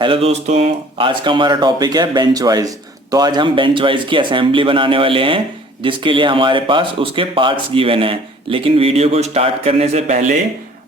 Hello दोस्तों, आज का हमारा टॉपिक है बेंच वाइज। तो आज हम बेंच वाइज की असेंबली बनाने वाले हैं, जिसके लिए हमारे पास उसके पार्ट्स गिवन हैं। लेकिन वीडियो को स्टार्ट करने से पहले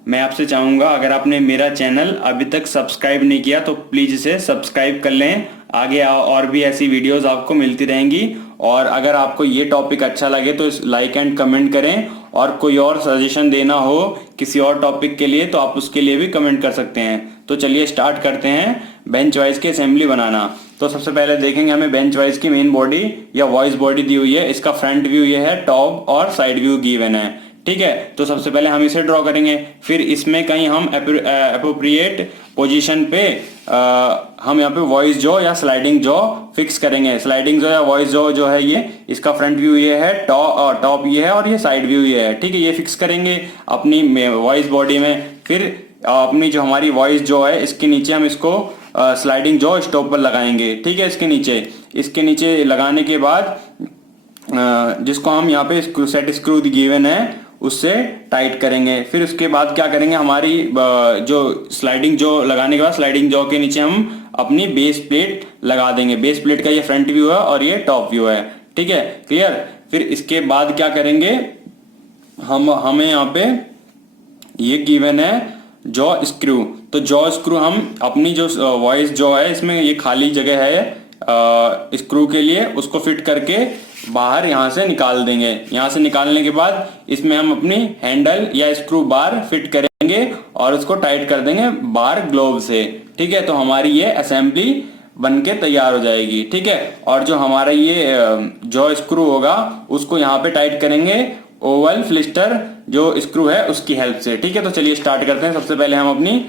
मैं आपसे चाहूँगा, अगर आपने मेरा चैनल अभी तक सब्सक्राइब नहीं किया तो प्लीज़ इसे सब्सक्राइब कर लें। आगे और भी ऐसी वीडियोस आपको मिलती रहेंगी। और अगर आपको ये टॉपिक अच्छा लगे तो लाइक एंड कमेंट करें, और कोई और सजेशन देना हो किसी और टॉपिक के लिए तो आप उसके लिए भी कमेंट कर सकते हैं। तो चलिए स्टार्ट करते हैं बेंच वाइज की असेंबली बनाना। तो सबसे पहले देखेंगे हमें बेंच वाइज की मेन बॉडी या वॉइस बॉडी दी हुई है। इसका फ्रंट व्यू ये है, टॉप और साइड व्यू गिवन है। ठीक है, तो सबसे पहले हम इसे ड्रॉ करेंगे। फिर इसमें कहीं हम अप्रोप्रिएट पोजीशन पे हम यहाँ पे वॉइस जॉ या स्लाइडिंग जॉ फिक्स करेंगे। स्लाइडिंग जॉ या वॉइस जॉ जो है ये, इसका फ्रंट व्यू ये है, टॉप ये है और ये साइड व्यू ये है। ठीक है, ये फिक्स करेंगे अपनी वॉइस बॉडी में। फिर अपनी जो हमारी वॉइस जॉ है, इसके नीचे हम इसको स्लाइडिंग जॉ स्टॉपर लगाएंगे। ठीक है, इसके नीचे लगाने के बाद जिसको हम यहाँ पे सेट स्क्रू गिवन है उससे टाइट करेंगे। फिर उसके बाद क्या करेंगे, हमारी जो स्लाइडिंग जॉ लगाने के बाद स्लाइडिंग जॉ के नीचे हम अपनी बेस प्लेट लगा देंगे। बेस प्लेट का ये फ्रंट व्यू है और ये टॉप व्यू है। ठीक है, क्लियर। फिर इसके बाद क्या करेंगे, हमें यहाँ पे ये गिवन है जॉ स्क्रू। तो जॉ स्क्रू हम अपनी जो वॉइस जॉ है, इसमें ये खाली जगह है स्क्रू के लिए, उसको फिट करके बाहर यहाँ से निकाल देंगे। यहाँ से निकालने के बाद इसमें हम अपनी हैंडल या स्क्रू बार फिट करेंगे और उसको टाइट कर देंगे बार ग्लोव से। ठीक है, तो हमारी ये असेंबली बन के तैयार हो जाएगी। ठीक है, और जो हमारा ये जॉ स्क्रू होगा उसको यहाँ पे टाइट करेंगे ओवल फ्लिस्टर जो स्क्रू है उसकी हेल्प से। ठीक है, तो चलिए स्टार्ट करते हैं। सबसे पहले हम अपनी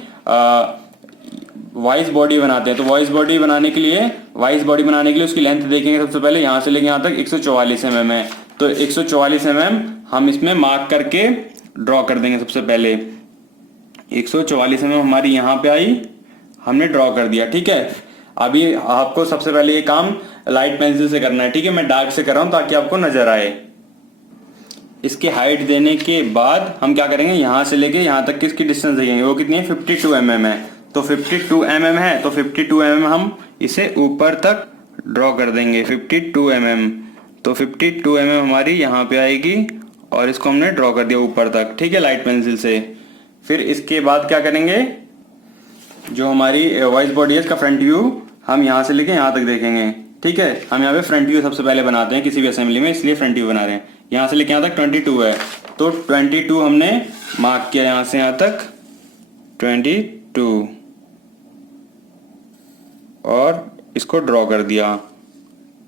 वॉइस बॉडी बनाते हैं। तो वॉइस बॉडी बनाने के लिए उसकी लेंथ देखेंगे। सबसे पहले यहाँ से लेके यहाँ तक 144 mm है। तो 144 mm हम इसमें मार्क करके ड्रॉ कर देंगे। सबसे पहले 144 mm हमारी यहाँ पे आई, हमने ड्रॉ कर दिया। ठीक है, अभी आपको सबसे पहले ये काम लाइट पेंसिल से करना है। ठीक है, मैं डार्क से कर रहा हूँ ताकि आपको नजर आए। इसकी हाइट देने के बाद हम क्या करेंगे, यहाँ से लेके यहाँ तक किसकी डिस्टेंस देखेंगे, वो कितनी है, 52 mm है। तो 52 mm है, तो 52 mm हम इसे ऊपर तक ड्रॉ कर देंगे। 52 mm, तो 52 mm हमारी यहाँ पे आएगी और इसको हमने ड्रॉ कर दिया ऊपर तक। ठीक है, लाइट पेंसिल से। फिर इसके बाद क्या करेंगे, जो हमारी वॉइस बॉडी है इसका फ्रंट व्यू हम यहाँ से लेके यहाँ तक देखेंगे। ठीक है, हम यहाँ पे फ्रंट व्यू सबसे पहले बनाते हैं किसी भी असेंबली में, इसलिए फ्रंट व्यू बना रहे हैं। यहाँ से लेके यहाँ तक 22 है, तो 22 हमने मार्क किया, यहाँ से यहाँ तक 22 और इसको ड्रॉ कर दिया।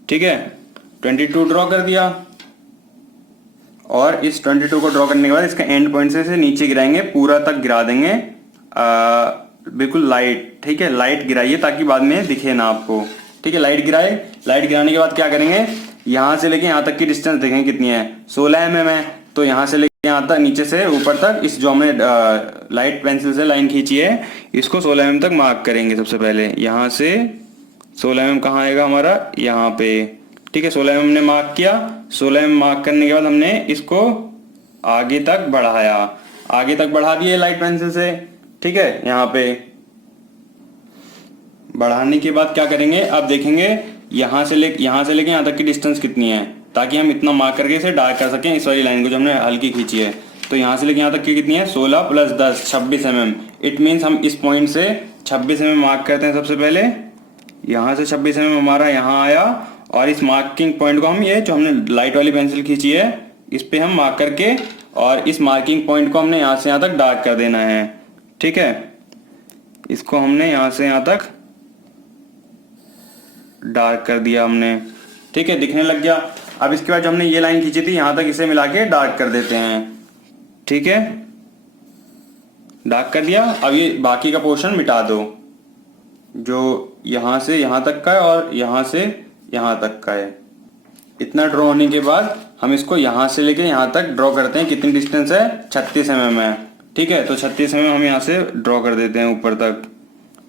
ठीक है, 22 ड्रॉ कर दिया और इस 22 को ड्रॉ करने के बाद इसका एंड पॉइंट से नीचे गिराएंगे, पूरा तक गिरा देंगे बिल्कुल लाइट। ठीक है, लाइट गिराइए ताकि बाद में दिखे ना आपको। ठीक है, लाइट गिराने के बाद क्या करेंगे, यहाँ से लेके यहाँ तक की डिस्टेंस देखेंगे कितनी है, 16 mm है। तो यहाँ से लेके यहाँ तक, नीचे से ऊपर तक, इस जो हमने लाइट पेंसिल से लाइन खींची है इसको 16 mm तक मार्क करेंगे। सबसे पहले यहाँ से 16 mm कहाँ आएगा हमारा, यहाँ पे। ठीक है, 16 mm हमने मार्क किया। 16 mm मार्क करने के बाद हमने इसको आगे तक बढ़ा दिए लाइट पेंसिल से। ठीक है, यहाँ पे बढ़ाने के बाद क्या करेंगे, अब देखेंगे यहाँ से लेके यहाँ तक की डिस्टेंस कितनी है, ताकि हम इतना मार्क करके इसे डार्क कर सकें इस वाली लाइन को जो हमने हल्की खींची है। तो यहाँ से लेके यहाँ तक की कितनी है, 16 + 10 26 mm। इट मीन्स हम इस पॉइंट से 26 mm मार्क करते हैं। सबसे पहले यहाँ से 26 mm हमारा यहाँ आया और इस मार्किंग पॉइंट को हम, ये जो हमने लाइट वाली पेंसिल खींची है इस पे हम मार्क करके, और इस मार्किंग पॉइंट को हमने यहाँ से यहाँ तक डार्क कर देना है। ठीक है, इसको हमने यहाँ से यहाँ तक डार्क कर दिया हमने। ठीक है, दिखने लग गया। अब इसके बाद जो हमने ये लाइन खींची थी यहाँ तक, इसे मिला के डार्क कर देते हैं। ठीक है, डार्क कर दिया। अब ये बाकी का पोर्शन मिटा दो, जो यहाँ से यहाँ तक का है और यहाँ से यहाँ तक का है। इतना ड्रॉ होने के बाद हम इसको यहाँ से लेके यहाँ तक ड्रॉ करते हैं। कितनी डिस्टेंस है, 36 mm है। ठीक है, तो 36 mm हम यहाँ से ड्रॉ कर देते हैं ऊपर तक,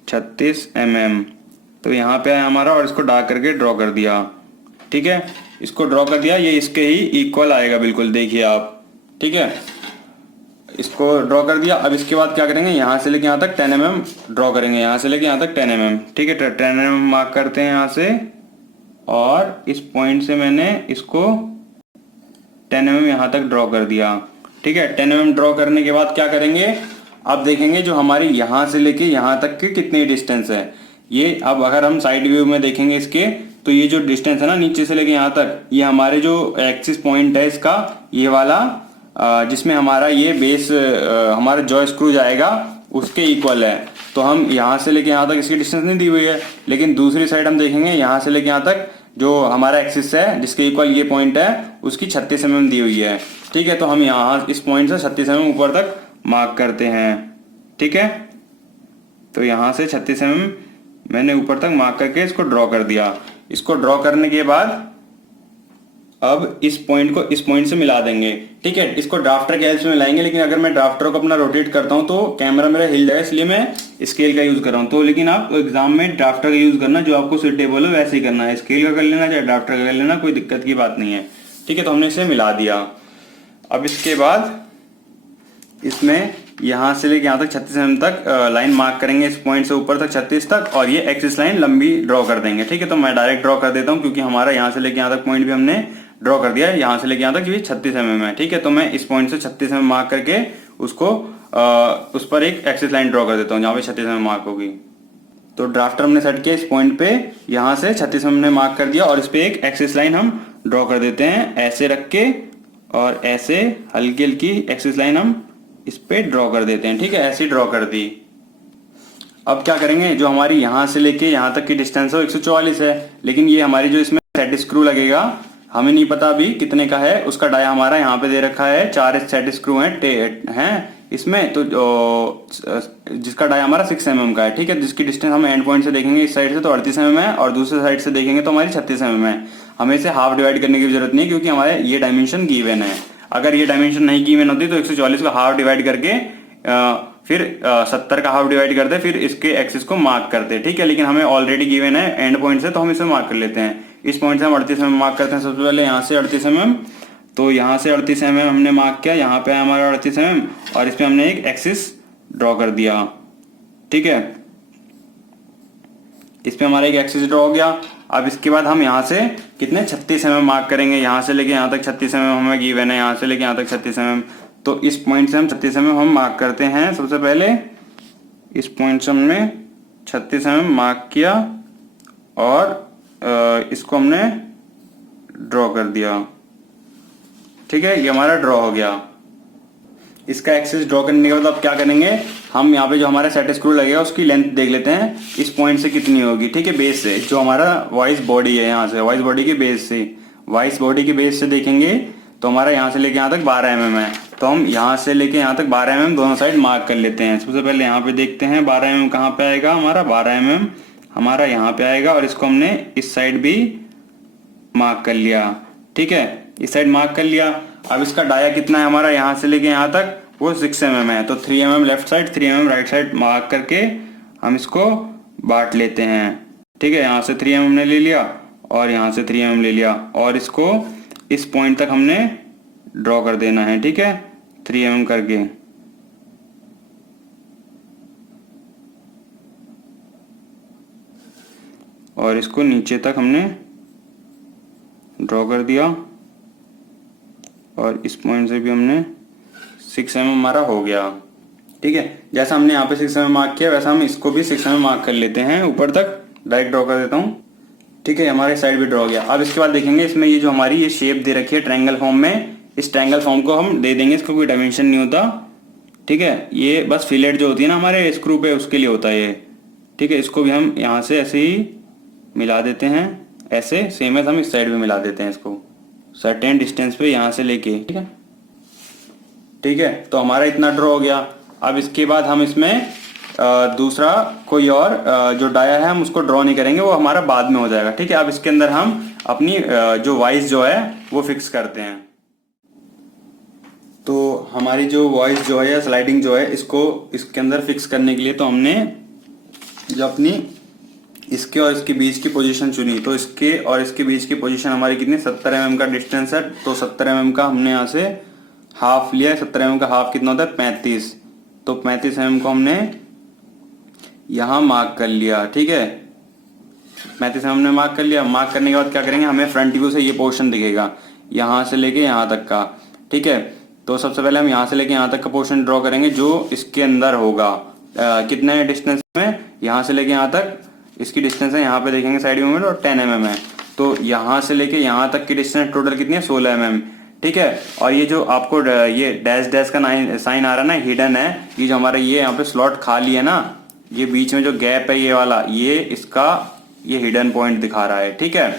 36 mm। तो यहाँ पे आया हमारा और इसको डार्क करके ड्रॉ कर दिया। ठीक है, इसको ड्रॉ कर दिया, ये इसके ही इक्वल आएगा बिल्कुल, देखिए आप। ठीक है, इसको ड्रॉ कर दिया। अब इसके बाद क्या करेंगे, यहाँ से लेके यहाँ तक 10 mm ड्रॉ करेंगे, यहाँ से लेके यहाँ तक 10 mm। ठीक है, 10 mm मार्क करते हैं यहाँ से, और इस पॉइंट से मैंने इसको 10 mm यहाँ तक ड्रॉ कर दिया। ठीक है, 10 mm ड्रॉ करने के बाद क्या करेंगे, अब देखेंगे जो हमारी यहाँ से लेके यहाँ तक की कितनी डिस्टेंस है। ये अब अगर हम साइड व्यू में देखेंगे इसके, तो ये जो डिस्टेंस है ना नीचे से लेके यहाँ तक, ये हमारे जो एक्सिस पॉइंट है इसका, ये वाला जिसमें हमारा ये बेस हमारा जॉ स्क्रू जाएगा उसके इक्वल है। तो हम यहाँ से लेके यहाँ तक इसकी डिस्टेंस नहीं दी हुई है, लेकिन दूसरी साइड हम देखेंगे यहाँ से लेके यहाँ तक जो हमारा एक्सिस है जिसके इक्वल ये पॉइंट है उसकी 36 mm दी हुई है। ठीक है, तो हम यहाँ इस पॉइंट से 36 mm ऊपर तक मार्क करते हैं। ठीक है, तो यहाँ से 36 mm मैंने ऊपर तक मार्क करके इसको ड्रॉ कर दिया। इसको ड्रॉ करने के बाद अब इस पॉइंट को इस पॉइंट से मिला देंगे। ठीक है, इसको ड्राफ्टर के हेल्प से मिलाएंगे, लेकिन अगर मैं ड्राफ्टर को अपना रोटेट करता हूं तो कैमरा मेरा हिल जाएगा, इसलिए मैं स्केल का यूज कर रहा हूं। तो लेकिन आप एग्जाम में ड्राफ्टर का यूज करना, जो आपको सुटेबल हो वैसे ही करना है, स्केल का कर लेना चाहे ड्राफ्टर का कर लेना, कोई दिक्कत की बात नहीं है। ठीक है, तो हमने इसे मिला दिया। अब इसके बाद इसमें यहाँ से लेके यहाँ तक 36 mm तक लाइन मार्क करेंगे, इस पॉइंट से ऊपर तक 36 तक, और ये एक्सिस लाइन लंबी ड्रॉ कर देंगे। ठीक है, तो मैं डायरेक्ट ड्रॉ कर देता हूँ, क्योंकि हमारा यहाँ से लेके यहाँ तक पॉइंट भी हमने ड्रॉ कर दिया है, यहाँ से लेके यहाँ तक ये 36 mm है। ठीक है, तो मैं इस पॉइंट से 36 mm मार्क करके उसको उस पर एक एक्सिस लाइन ड्रॉ कर देता हूँ जहाँ पे 36 mm मार्क होगी। तो ड्राफ्टर हमने सेट किया, इस पॉइंट पे यहाँ से 36 mm ने मार्क कर दिया, और इस पे एक एक्सिस लाइन हम ड्रॉ कर देते हैं ऐसे रख के, और ऐसे हल्की हल्की एक्सिस लाइन हम इस पे ड्रॉ कर देते हैं। ठीक है, ऐसे ड्रॉ कर दी। अब क्या करेंगे, जो हमारी यहाँ से लेके यहाँ तक की डिस्टेंस है 144 है, लेकिन ये हमारी जो इसमें सेट स्क्रू लगेगा हमें नहीं पता अभी कितने का है, उसका डाया हमारा यहाँ पे दे रखा है, 4 सेट स्क्रू हैं इसमें, तो जिसका डाया हमारा 6 mm का है। ठीक है, जिसकी डिस्टेंस हम एंड पॉइंट से देखेंगे इस साइड से तो 38 mm है, और दूसरे साइड से देखेंगे तो हमारी 36 mm है। हमें इसे हाफ डिवाइड करने की जरूरत नहीं, क्योंकि हमारे ये डायमेंशन गिवन है। अगर ये डायमेंशन नहीं गिवन होती तो 144 का हाफ डिवाइड करके फिर 70 का हाफ डिवाइड करते, फिर इसके एक्सिस को मार्क करते। ठीक है, लेकिन हमें ऑलरेडी गिवन है एंड पॉइंट से, तो हम इसे मार्क कर लेते हैं। इस पॉइंट से हम 38 mm मार्क करते हैं सबसे पहले, यहाँ से 38 mm। तो यहाँ से 38 mm हमने मार्क किया, यहाँ पे हमारा 38 mm, और इस पे हमने एक एक्सिस ड्रॉ कर दिया। ठीक है, इस पे हमारा एक एक्सिस ड्रॉ हो गया। अब इसके बाद हम यहाँ से कितने 36 mm मार्क करेंगे, यहाँ से लेके यहाँ तक 36 mm हमें गिवन है, यहाँ से लेके यहाँ तक 36 mm। तो इस पॉइंट से हम 36 mm हम मार्क करते हैं। सबसे पहले इस पॉइंट से हमने 36 mm मार्क किया, और इसको हमने ड्रॉ कर दिया। ठीक है, ये हमारा ड्रॉ हो गया। इसका एक्सिस ड्रॉ करने के बाद अब क्या करेंगे, हम यहाँ पे जो हमारा सेट स्क्रू लगेगा उसकी लेंथ देख लेते हैं, इस पॉइंट से कितनी होगी। ठीक है, बेस से, जो हमारा वाइस बॉडी है, यहाँ से वाइस बॉडी के बेस से, वाइस बॉडी के बेस से देखेंगे तो हमारा यहाँ से लेके यहाँ तक 12 mm है। तो हम यहाँ से लेके यहाँ तक 12 mm दोनों साइड मार्क कर लेते हैं। सबसे पहले यहाँ पे देखते हैं 12 mm कहाँ पे आएगा, हमारा 12 mm हमारा यहाँ पे आएगा, और इसको हमने इस साइड भी मार्क कर लिया। ठीक है, इस साइड मार्क कर लिया। अब इसका डाया कितना है हमारा, यहाँ से लेके यहाँ तक वो 6 mm है, तो 3 mm left side 3 mm right side mark करके हम इसको बांट लेते हैं। ठीक है, यहाँ से 3 mm ने ले लिया, और यहाँ से 3 mm ले लिया, और इसको इस पॉइंट तक हमने ड्रॉ कर देना है। ठीक है, 3 mm करके। और इसको नीचे तक हमने ड्रॉ कर दिया, और इस पॉइंट से भी हमने 6 mm हमारा हो गया। ठीक है, जैसा हमने यहाँ पे 6 mm मार्क किया वैसा हम इसको भी 6 mm मार्क कर लेते हैं, ऊपर तक डायरेक्ट ड्रॉ कर देता हूँ। ठीक है, हमारे साइड भी ड्रॉ हो गया। अब इसके बाद देखेंगे इसमें ये जो हमारी ये शेप दे रखी है ट्रायंगल फॉर्म में, इस ट्रायंगल फॉर्म को हम दे देंगे, इसको कोई डायमेंशन नहीं होता। ठीक है, ये बस फिलेट जो होती है ना हमारे स्क्रू पे, उसके लिए होता है ये। ठीक है, इसको भी हम यहाँ से ऐसे ही मिला देते हैं, ऐसे सेम एज हम इस साइड भी मिला देते हैं इसको सर्टेन डिस्टेंस पे यहाँ से लेके। ठीक है, ठीक है, तो हमारा इतना ड्रॉ हो गया। अब इसके बाद हम इसमें दूसरा कोई और जो डाया है हम उसको ड्रॉ नहीं करेंगे, वो हमारा बाद में हो जाएगा। ठीक है, अब इसके अंदर हम अपनी जो वॉइस जो है वो फिक्स करते हैं। तो हमारी जो वॉइस जो है या स्लाइडिंग जो है, इसको इसके अंदर फिक्स करने के लिए तो हमने जो अपनी इसके और इसके बीच की पोजीशन चुनी, तो इसके और इसके बीच की पोजीशन हमारी कितनी 70 mm का डिस्टेंस है, तो 70 mm का हमने यहाँ से हाफ लिया, 17 mm का हाफ कितना होता है 35, तो 35 mm को हमने यहाँ मार्क कर लिया। ठीक है, 35 mm हमने मार्क कर लिया। मार्क करने के बाद क्या करेंगे, हमें फ्रंट व्यू से ये पोर्शन दिखेगा यहाँ से लेके यहाँ तक का। ठीक है, तो सबसे पहले हम यहाँ से लेके यहाँ तक का पोर्शन ड्रॉ करेंगे जो इसके अंदर होगा। कितने डिस्टेंस में, यहाँ से लेके यहाँ तक इसकी डिस्टेंस है, यहाँ पे देखेंगे साइड व्यू में, और 10 mm है। तो यहाँ से लेके यहाँ तक की डिस्टेंस टोटल कितनी है, 16 mm। ठीक है, और ये जो आपको ये डैश डैश का साइन आ रहा है ना, हिडन है, ये जो हमारा ये यहाँ पे स्लॉट खाली है ना, ये बीच में जो गैप है ये वाला, ये इसका ये हिडन पॉइंट दिखा रहा है। ठीक है,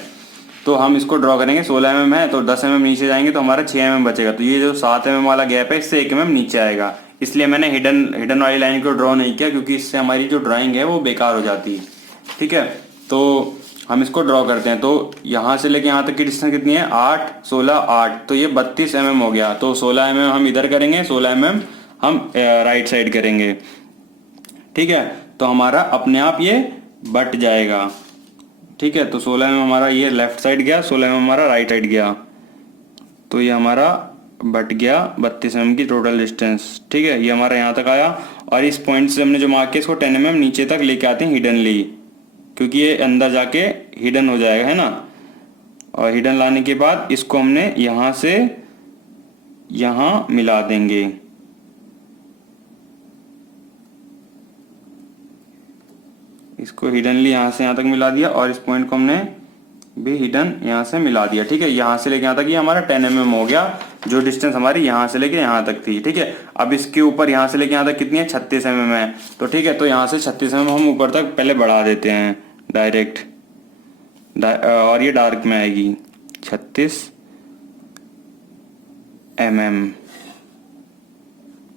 तो हम इसको ड्रॉ करेंगे, 16 mm है तो 10 mm नीचे जाएंगे तो हमारा 6 mm बचेगा। तो ये जो 7 mm वाला गैप है इससे 1 mm नीचे आएगा, इसलिए मैंने हिडन वाली लाइन को ड्रॉ नहीं किया, क्योंकि इससे हमारी जो ड्राइंग है वो बेकार हो जाती है। ठीक है, तो हम इसको ड्रॉ करते हैं। तो यहाँ से लेके यहाँ तक की डिस्टेंस कितनी है, 8 16 8, तो ये 32 mm हो गया। तो 16 mm हम इधर करेंगे, 16 mm हम राइट साइड करेंगे। ठीक है, तो हमारा अपने आप ये बट जाएगा। ठीक है, तो 16 mm हमारा ये लेफ्ट साइड गया, 16 mm हमारा राइट साइड गया, तो ये हमारा बट गया 32 mm की टोटल डिस्टेंस। ठीक है, ये हमारा यहाँ तक आया, और इस पॉइंट से हमने जो मार्क किया इसको 10 mm नीचे तक लेके आते हैं हिडनली, क्योंकि ये अंदर जाके हिडन हो जाएगा, है ना। और हिडन लाने के बाद इसको हमने यहाँ से यहाँ मिला देंगे। इसको हिडनली यहाँ से यहाँ तक मिला दिया, और इस पॉइंट को हमने भी हिडन यहाँ से मिला दिया। ठीक है, यहाँ से लेके यहाँ तक ये हमारा 10 mm हो गया, जो डिस्टेंस हमारी यहाँ से लेके यहाँ तक थी। ठीक है, अब इसके ऊपर यहाँ से लेके यहाँ तक कितनी है, 36 mm है। तो ठीक है, तो यहाँ से 36 mm हम ऊपर तक पहले बढ़ा देते हैं डायरेक्ट, और ये डार्क में आएगी 36 mm।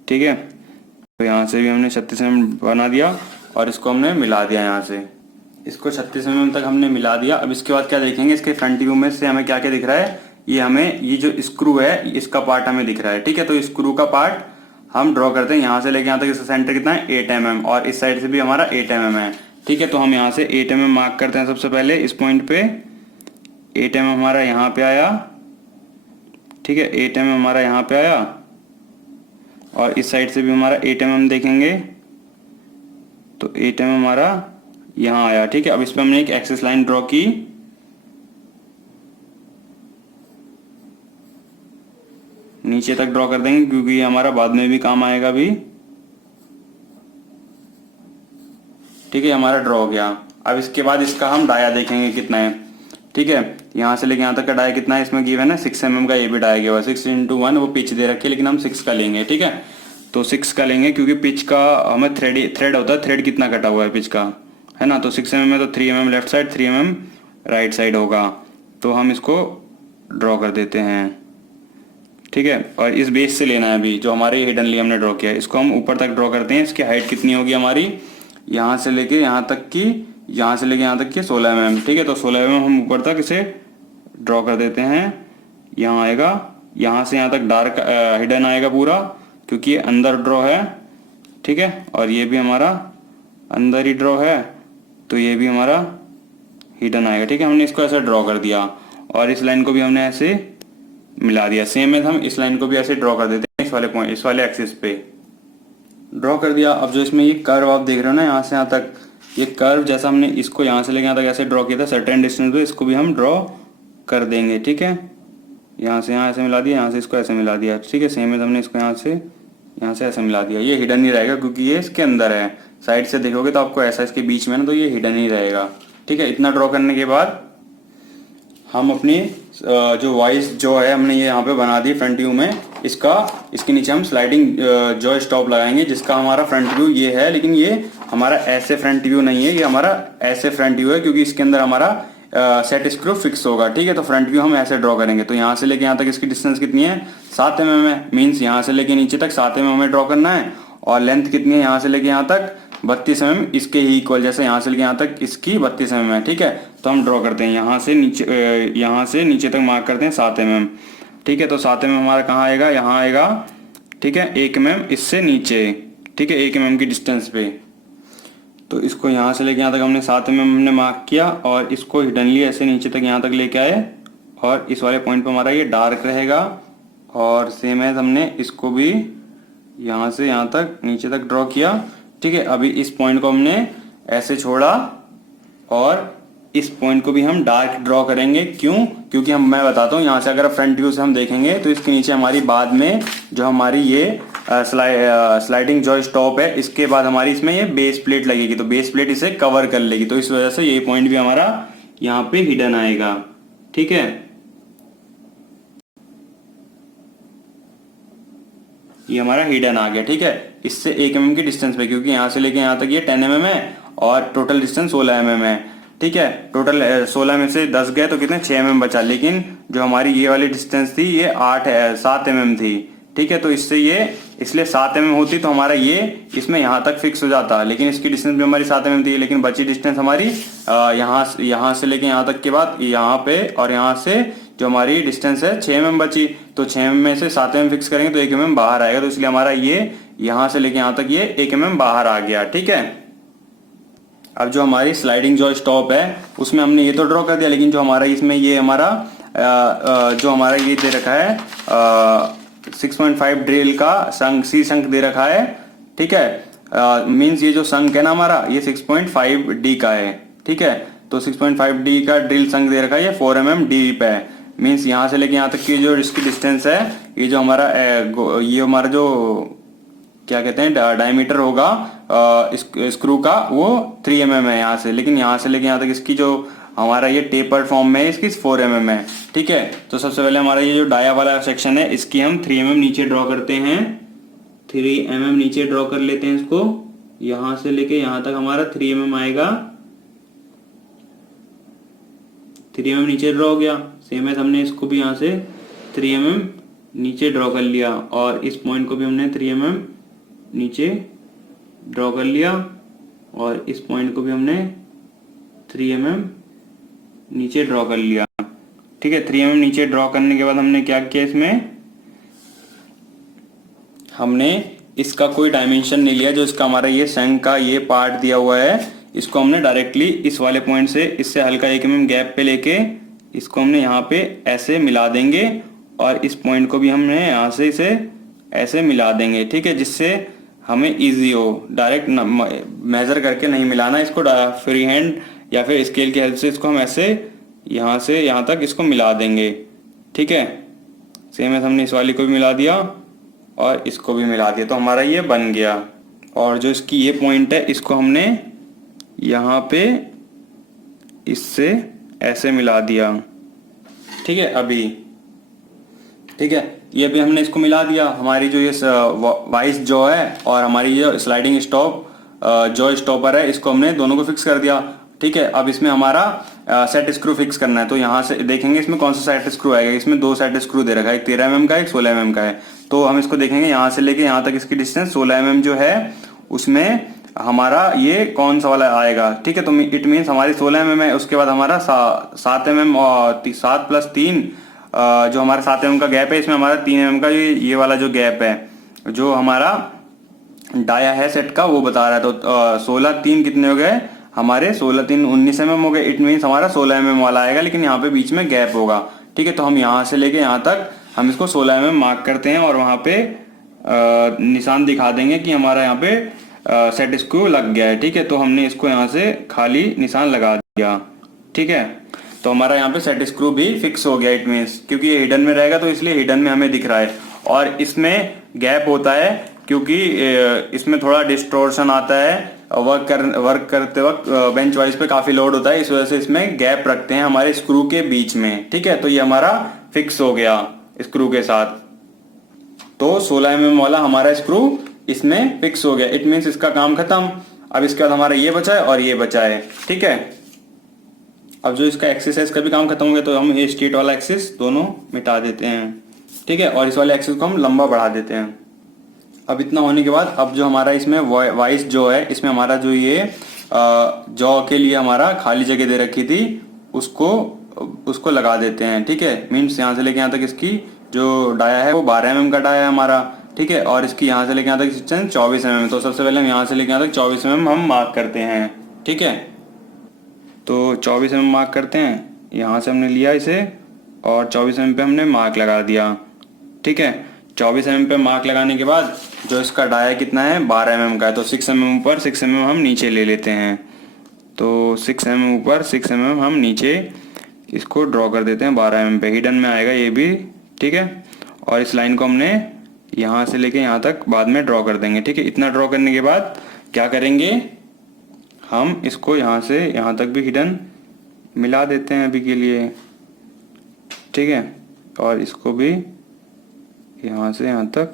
ठीक है, तो यहाँ से भी हमने 36 mm बना दिया, और इसको हमने मिला दिया यहाँ से, इसको 36 mm तक हमने मिला दिया। अब इसके बाद क्या देखेंगे, इसके फ्रंट व्यू में से हमें क्या क्या दिख रहा है, ये हमें ये जो स्क्रू है इसका पार्ट हमें दिख रहा है। ठीक है, तो स्क्रू का पार्ट हम ड्रॉ करते हैं, यहाँ से लेके यहाँ तक इसका सेंटर कितना है 8 mm, और इस साइड से भी हमारा 8 mm है। ठीक है, तो हम यहाँ से 8 mm मार्क करते हैं। सबसे पहले इस पॉइंट पे 8 mm हमारा यहाँ पे आया। ठीक है, 8 mm हमारा यहाँ पे आया, और इस साइड से भी हमारा 8 mm देखेंगे तो 8 mm हमारा यहाँ आया। ठीक है, अब इस पे हमने एक एक्सिस लाइन ड्रॉ की, नीचे तक ड्रॉ कर देंगे क्योंकि ये हमारा बाद में भी काम आएगा भी। ठीक है, हमारा ड्रॉ हो गया। अब इसके बाद इसका हम डाया देखेंगे कितना है। ठीक है, यहाँ से लेके यहाँ तक का डाया कितना है, इसमें गिवन है 6 mm का, ये भी डाया गया हुआ 6 × 1, वो पिच दे रखी है, लेकिन हम 6 का लेंगे। ठीक है, तो 6 का लेंगे क्योंकि पिच का हमें थ्रेड होता है, थ्रेड कितना कटा हुआ है पिच का, है ना। तो 6 mm है तो 3 mm left side, 3 mm right side होगा, तो हम इसको ड्रॉ कर देते हैं। ठीक है, और इस बेस से लेना है अभी जो हमारे हिडनली हमने ड्रॉ किया है, इसको हम ऊपर तक ड्रॉ करते हैं। इसकी हाइट कितनी होगी हमारी, यहाँ से लेके यहाँ तक की, यहाँ से लेके यहाँ तक की 16 mm। ठीक है, तो 16 mm हम ऊपर तक इसे ड्रॉ कर देते हैं। यहाँ आएगा, यहाँ से यहाँ तक डार्क हिडन आएगा पूरा, क्योंकि ये अंदर ड्रॉ है। ठीक है, और ये भी हमारा अंदर ही ड्रॉ है, तो ये भी हमारा हिडन आएगा। ठीक है, हमने इसको ऐसे ड्रॉ कर दिया, और इस लाइन को भी हमने ऐसे मिला दिया। सेम है, हम इस लाइन को भी ऐसे ड्रॉ कर देते हैं, इस वाले पॉइंट, इस वाले एक्सिस पे ड्रॉ कर दिया। अब जो इसमें ये कर्व आप देख रहे हो ना, यहाँ से यहाँ तक ये कर्व, जैसा हमने इसको यहाँ से लेके यहाँ तक ऐसे ड्रॉ किया था सर्टेन डिस्टेंस पे, इसको भी हम ड्रॉ कर देंगे। ठीक है, यहाँ से यहाँ ऐसे मिला दिया, यहाँ से इसको ऐसे मिला दिया। ठीक है, सेम है, हमने इसको यहाँ से ऐसे मिला दिया। ये हिडन नहीं रहेगा क्योंकि ये इसके अंदर है, साइड से देखोगे तो आपको ऐसा इसके बीच में ना, तो ये हिडन ही रहेगा। ठीक है, इतना ड्रॉ करने के बाद हम अपनी जो वॉइस जो है हमने ये यहाँ पे बना दी फ्रंट व्यू में, इसके नीचे हम स्लाइडिंग जो स्टॉप लगाएंगे, जिसका हमारा फ्रंट व्यू ये है, लेकिन ये हमारा ऐसे फ्रंट व्यू नहीं है, ये हमारा ऐसे फ्रंट व्यू है, क्योंकि इसके अंदर हमारा सेट स्क्रू फिक्स होगा। ठीक है, तो फ्रंट व्यू हम ऐसे ड्रॉ करेंगे। तो यहाँ से लेके यहाँ तक इसकी डिस्टेंस कितनी है, 7 mm है, मीन्स यहाँ से लेके नीचे तक 7 mm हमें ड्रॉ करना है, और लेंथ कितनी है यहाँ से लेके यहाँ तक 32 mm, इसके ही इक्वल, जैसे यहाँ से लेके यहाँ तक इसकी 32 mm है। ठीक है, तो हम ड्रॉ करते हैं यहाँ से नीचे तक मार्क करते हैं 7 mm। ठीक है, तो 7 mm हमारा कहाँ आएगा, यहाँ आएगा। ठीक है, 1 mm इससे नीचे। ठीक है, 1 mm की डिस्टेंस पे, तो इसको यहाँ से लेके यहाँ तक हमने 7 mm हमने मार्क किया, और इसको हिडनली ऐसे नीचे तक यहाँ तक लेके आए, और इस वाले पॉइंट पे हमारा ये डार्क रहेगा, और सेम है, हमने इसको भी यहाँ से यहाँ तक नीचे तक ड्रॉ किया। ठीक है, अभी इस पॉइंट को हमने ऐसे छोड़ा और इस पॉइंट को भी हम डार्क ड्रॉ करेंगे। क्यों? क्योंकि मैं बताता हूँ, यहाँ से अगर फ्रंट व्यू से हम देखेंगे तो इसके नीचे हमारी बाद में जो हमारी ये स्लाइडिंग जॉय स्टॉप है, इसके बाद हमारी इसमें ये बेस प्लेट लगेगी, तो बेस प्लेट इसे कवर कर लेगी, तो इस वजह से ये पॉइंट भी हमारा यहाँ पे हिडन आएगा। ठीक है, ये हमारा हिडन आ गया। ठीक है, इससे 1 mm की डिस्टेंस पे, क्योंकि यहाँ से लेके यहाँ तक ये 10 mm है और टोटल डिस्टेंस 16 mm है। ठीक है, टोटल 16 में से 10 गए तो कितने 6 mm बचा, लेकिन जो हमारी ये वाली डिस्टेंस थी ये 7 mm थी। ठीक है, तो इससे ये इसलिए 7 mm होती तो हमारा ये इसमें यहाँ तक फिक्स हो जाता, लेकिन इसकी डिस्टेंस भी हमारी 7 mm थी, लेकिन बची डिस्टेंस हमारी यहाँ से लेके यहाँ तक के बाद यहाँ पे और यहाँ से जो हमारी डिस्टेंस है 6 mm बची, तो 6 mm में से 7 mm फिक्स करेंगे तो 1 mm बाहर आएगा, तो इसलिए हमारा ये यहाँ से लेके यहाँ तक ये 1 mm बाहर आ गया। ठीक है, अब जो हमारी स्लाइडिंग जॉय स्टॉप है उसमें हमने ये तो ड्रॉ कर दिया, लेकिन जो हमारा इसमें ये हमारा जो हमारा ये दे रखा है 6.5 ड्रिल का सी शंक दे रखा है। ठीक है, मींस ये जो शंक है ना हमारा ये 6.5 डी का है। ठीक है, तो 6.5 डी का ड्रिल शंक दे रखा है, ये 4 mm डीप है। मींस यहाँ से लेके यहाँ तक की जो इसकी डिस्टेंस है, ये जो हमारा ये हमारा जो क्या कहते हैं डायमीटर होगा स्क्रू का, वो 3 mm है यहाँ से, लेकिन यहाँ से लेके यहाँ तक इसकी जो हमारा ये टेपर फॉर्म में इसकी 4 mm है। ठीक है, तो सबसे पहले हमारा ये जो डाया वाला सेक्शन है इसकी हम 3 mm नीचे ड्रॉ करते हैं। 3 mm नीचे ड्रॉ कर लेते हैं इसको, यहाँ से लेके यहाँ तक हमारा 3 mm आएगा। 3 mm नीचे ड्रॉ हो गया। सेम है, हमने इसको भी यहाँ से 3 mm नीचे ड्रॉ कर लिया और इस पॉइंट को भी हमने 3 mm नीचे ड्रॉ कर लिया और इस पॉइंट को भी हमने 3 mm नीचे ड्रॉ कर लिया। ठीक है, 3 mm नीचे ड्रॉ करने के बाद हमने क्या किया, इसमें हमने इसका कोई डायमेंशन नहीं लिया, जो इसका हमारा ये शंक का ये पार्ट दिया हुआ है इसको हमने डायरेक्टली इस वाले पॉइंट से इससे हल्का 1 mm गैप पे लेके इसको हमने यहाँ पे ऐसे मिला देंगे और इस पॉइंट को भी हमने यहाँ से इसे ऐसे मिला देंगे। ठीक है, जिससे हमें इजी हो, डायरेक्ट मेजर करके नहीं मिलाना इसको, फ्री हैंड या फिर स्केल की हेल्प से इसको हम ऐसे यहाँ से यहाँ तक इसको मिला देंगे। ठीक है, सेम है, हमने इस वाली को भी मिला दिया और इसको भी मिला दिया, तो हमारा ये बन गया। और जो इसकी ये पॉइंट है इसको हमने यहाँ पे इससे ऐसे मिला दिया। ठीक है, अभी ठीक है, ये भी हमने इसको मिला दिया। हमारी जो ये वाइस जॉ है और हमारी ये स्लाइडिंग स्टॉप जॉय स्टॉपर है, इसको हमने दोनों को फिक्स कर दिया। ठीक है, अब इसमें हमारा सेट स्क्रू फिक्स करना है, तो यहाँ से देखेंगे इसमें कौन सा सेट स्क्रू आएगा। इसमें 2 सेट स्क्रू दे रखा है, एक 13 mm का, एक 16 mm का है। तो हम इसको देखेंगे यहाँ से लेके यहाँ तक इसकी डिस्टेंस 16 mm जो है उसमें हमारा ये कौन सा वाला आएगा। ठीक है, तो इट मीन्स हमारी 16 mm है, उसके बाद हमारा 7 mm और 7 + 3 जो हमारा 7 mm का गैप है, इसमें हमारा 3 mm का ये वाला जो गैप है जो हमारा डाया है सेट का वो बता रहा है। तो 16 3 कितने हो गए हमारे, 16 3 19 mm हो गए। इट मीन्स हमारा 16 mm वाला आएगा, लेकिन यहाँ पे बीच में गैप होगा। ठीक है, तो हम यहाँ से लेके यहाँ तक हम इसको 16 mm मार्क करते हैं और वहाँ पे निशान दिखा देंगे कि हमारा यहाँ पे सेट स्क्रू लग गया है। ठीक है, तो हमने इसको यहाँ से खाली निशान लगा दिया। ठीक है, तो हमारा यहाँ पे सेट स्क्रू भी फिक्स हो गया। इट मीन्स क्योंकि ये हिडन में रहेगा तो इसलिए हिडन में हमें दिख रहा है, और इसमें गैप होता है क्योंकि इसमें थोड़ा डिस्टोर्शन आता है, वर्क करते वक्त बेंच वाइज पे काफी लोड होता है, इस वजह से इसमें गैप रखते हैं हमारे स्क्रू के बीच में। ठीक है, तो ये हमारा फिक्स हो गया स्क्रू के साथ। तो 16 mm वाला हमारा स्क्रू इसमें फिक्स हो गया। इट मीन्स इसका काम खत्म। अब इसके बाद हमारा ये बचा है और ये बचा है। ठीक है, अब जो इसका एक्सिस है इसका भी काम खत्म हो गया, तो हम ये स्ट्रेट वाला एक्सिस दोनों मिटा देते हैं। ठीक है, और इस वाले एक्सिस को हम लंबा बढ़ा देते हैं। अब इतना होने के बाद अब जो हमारा इसमें वाइस जॉ है, इसमें हमारा जो ये जॉ के लिए हमारा खाली जगह दे रखी थी उसको लगा देते हैं। ठीक है, मीन्स यहाँ से लेके यहाँ तक इसकी जो डाया है वो 12 mm का डाया है हमारा। ठीक है, और इसकी यहाँ से लेके यहाँ तक डिस्टेंस 24 mm। तो सबसे पहले हम यहाँ से लेके यहाँ तक 24 mm हम मार्क करते हैं। ठीक है, तो 24 mm मार्क करते हैं, यहाँ से हमने लिया इसे और 24 mm पे हमने मार्क लगा दिया। ठीक है। 24 mm पे मार्क लगाने के बाद जो इसका डाया कितना है 12 mm का है, तो 6 mm ऊपर 6 mm हम नीचे ले लेते हैं। तो 6 mm ऊपर 6 mm हम नीचे इसको ड्रॉ कर देते हैं 12 mm पे। हिडन में आएगा ये भी, ठीक है। और इस लाइन को हमने यहाँ से लेके यहाँ तक बाद में ड्रॉ कर देंगे, ठीक है। इतना ड्रॉ करने के बाद क्या करेंगे, हम इसको यहाँ से यहाँ तक भी हिडन मिला देते हैं अभी के लिए, ठीक है। और इसको भी यहाँ से यहाँ तक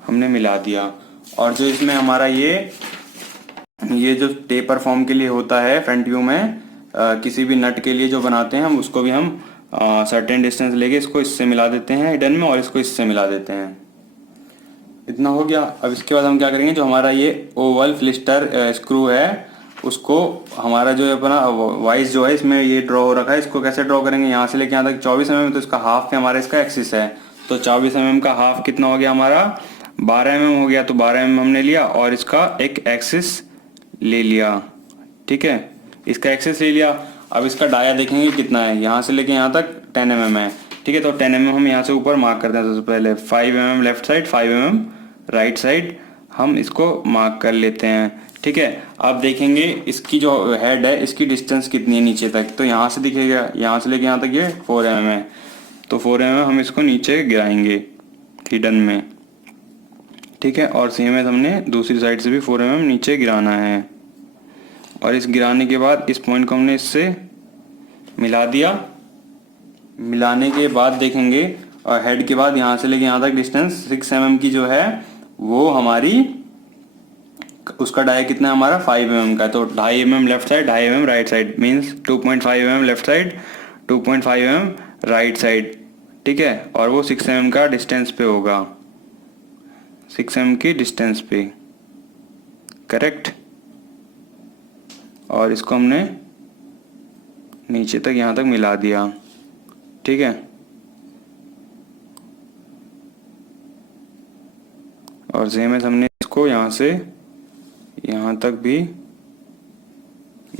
हमने मिला दिया। और जो इसमें हमारा ये जो टेपर फॉर्म के लिए होता है फ्रंट व्यू में, किसी भी नट के लिए जो बनाते हैं हम, उसको भी हम सर्टेन डिस्टेंस लेके इसको इससे मिला देते हैं हिडन में, और इसको इससे मिला देते हैं। इतना हो गया। अब इसके बाद हम क्या करेंगे, जो हमारा ये ओवल फ्लिस्टर स्क्रू है, उसको हमारा जो अपना वाइस जो है इसमें ये ड्रॉ हो रखा है, इसको कैसे ड्रॉ करेंगे, यहाँ से लेके यहाँ तक 24 mm, तो इसका हाफ पे हमारा इसका एक्सिस है। तो 24 mm का हाफ कितना हो गया हमारा 12 mm हो गया। तो 12 mm हमने लिया और इसका एक एक्सिस ले लिया, ठीक है। इसका एक्सिस ले लिया। अब इसका डाया देखेंगे कितना है, यहाँ से लेके यहाँ तक 10 mm है, ठीक है। तो 10 mm हम यहाँ से ऊपर मार्क करते हैं। सबसे पहले 5 mm left side, 5 mm right side हम इसको मार्क कर लेते हैं, ठीक है। अब देखेंगे इसकी जो हेड है इसकी डिस्टेंस कितनी है नीचे तक। तो यहाँ से दिखेगा, यहाँ से लेके यहाँ तक ये 4 mm है। तो 4 mm हम इसको नीचे गिराएंगे हिडन में, ठीक है। और सेम है, हमने दूसरी साइड से भी 4 mm नीचे गिराना है। और इस गिराने के बाद इस पॉइंट को हमने इससे मिला दिया। मिलाने के बाद देखेंगे और हेड के बाद यहाँ से लेके यहाँ तक डिस्टेंस 6 mm की जो है वो हमारी, उसका डाया कितना है हमारा 5 mm का। तो 2.5 mm left side, 2.5 mm right side, means 2.5 mm left side, 2.5 mm right side, ठीक है। और वो 6 mm का डिस्टेंस पे होगा, 6 mm की डिस्टेंस पे, करेक्ट। और इसको हमने नीचे तक यहाँ तक मिला दिया, ठीक है। और सेम है, हमने इसको यहाँ से यहाँ तक भी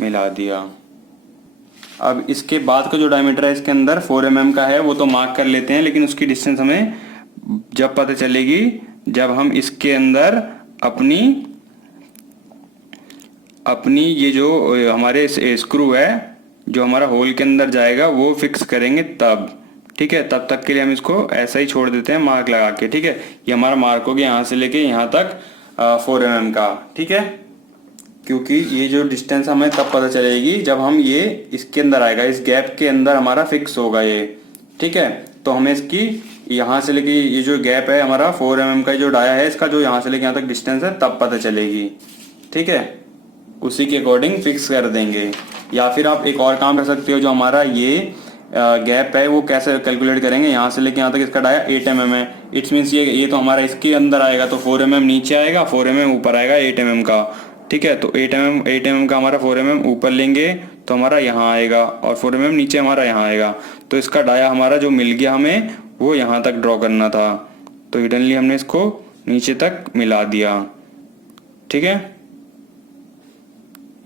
मिला दिया। अब इसके बाद का जो डायमीटर है इसके अंदर 4 mm का है, वो तो मार्क कर लेते हैं, लेकिन उसकी डिस्टेंस हमें जब पता चलेगी जब हम इसके अंदर अपनी ये जो हमारे स्क्रू है जो हमारा होल के अंदर जाएगा वो फिक्स करेंगे तब, ठीक है। तब तक के लिए हम इसको ऐसा ही छोड़ देते हैं मार्क लगा के, ठीक है। ये हमारा मार्क हो गया यहाँ से लेके यहाँ तक 4 mm का, ठीक है। क्योंकि ये जो डिस्टेंस हमें तब पता चलेगी जब हम ये इसके अंदर आएगा, इस गैप के अंदर हमारा फिक्स होगा ये, ठीक है। तो हमें इसकी यहाँ से लेके ये जो गैप है हमारा 4 mm का जो डाया है इसका, जो यहाँ से लेके यहाँ तक डिस्टेंस है तब पता चलेगी, ठीक है। उसी के अकॉर्डिंग फिक्स कर देंगे। या फिर आप एक और काम कर सकते हो, जो हमारा ये गैप है वो कैसे कैलकुलेट करेंगे, यहाँ से लेके यहाँ तक इसका डाया 8 mm है। इट्स मीन्स ये तो हमारा इसके अंदर आएगा, तो 4 mm नीचे आएगा, 4 mm ऊपर आएगा 8 mm का, ठीक है। तो 8 mm का हमारा 4 mm ऊपर लेंगे तो हमारा यहाँ आएगा, और 4 mm नीचे हमारा यहाँ आएगा। तो इसका डाया हमारा जो मिल गया हमें वो यहाँ तक ड्रॉ करना था, तो हिडनली हमने इसको नीचे तक मिला दिया, ठीक है।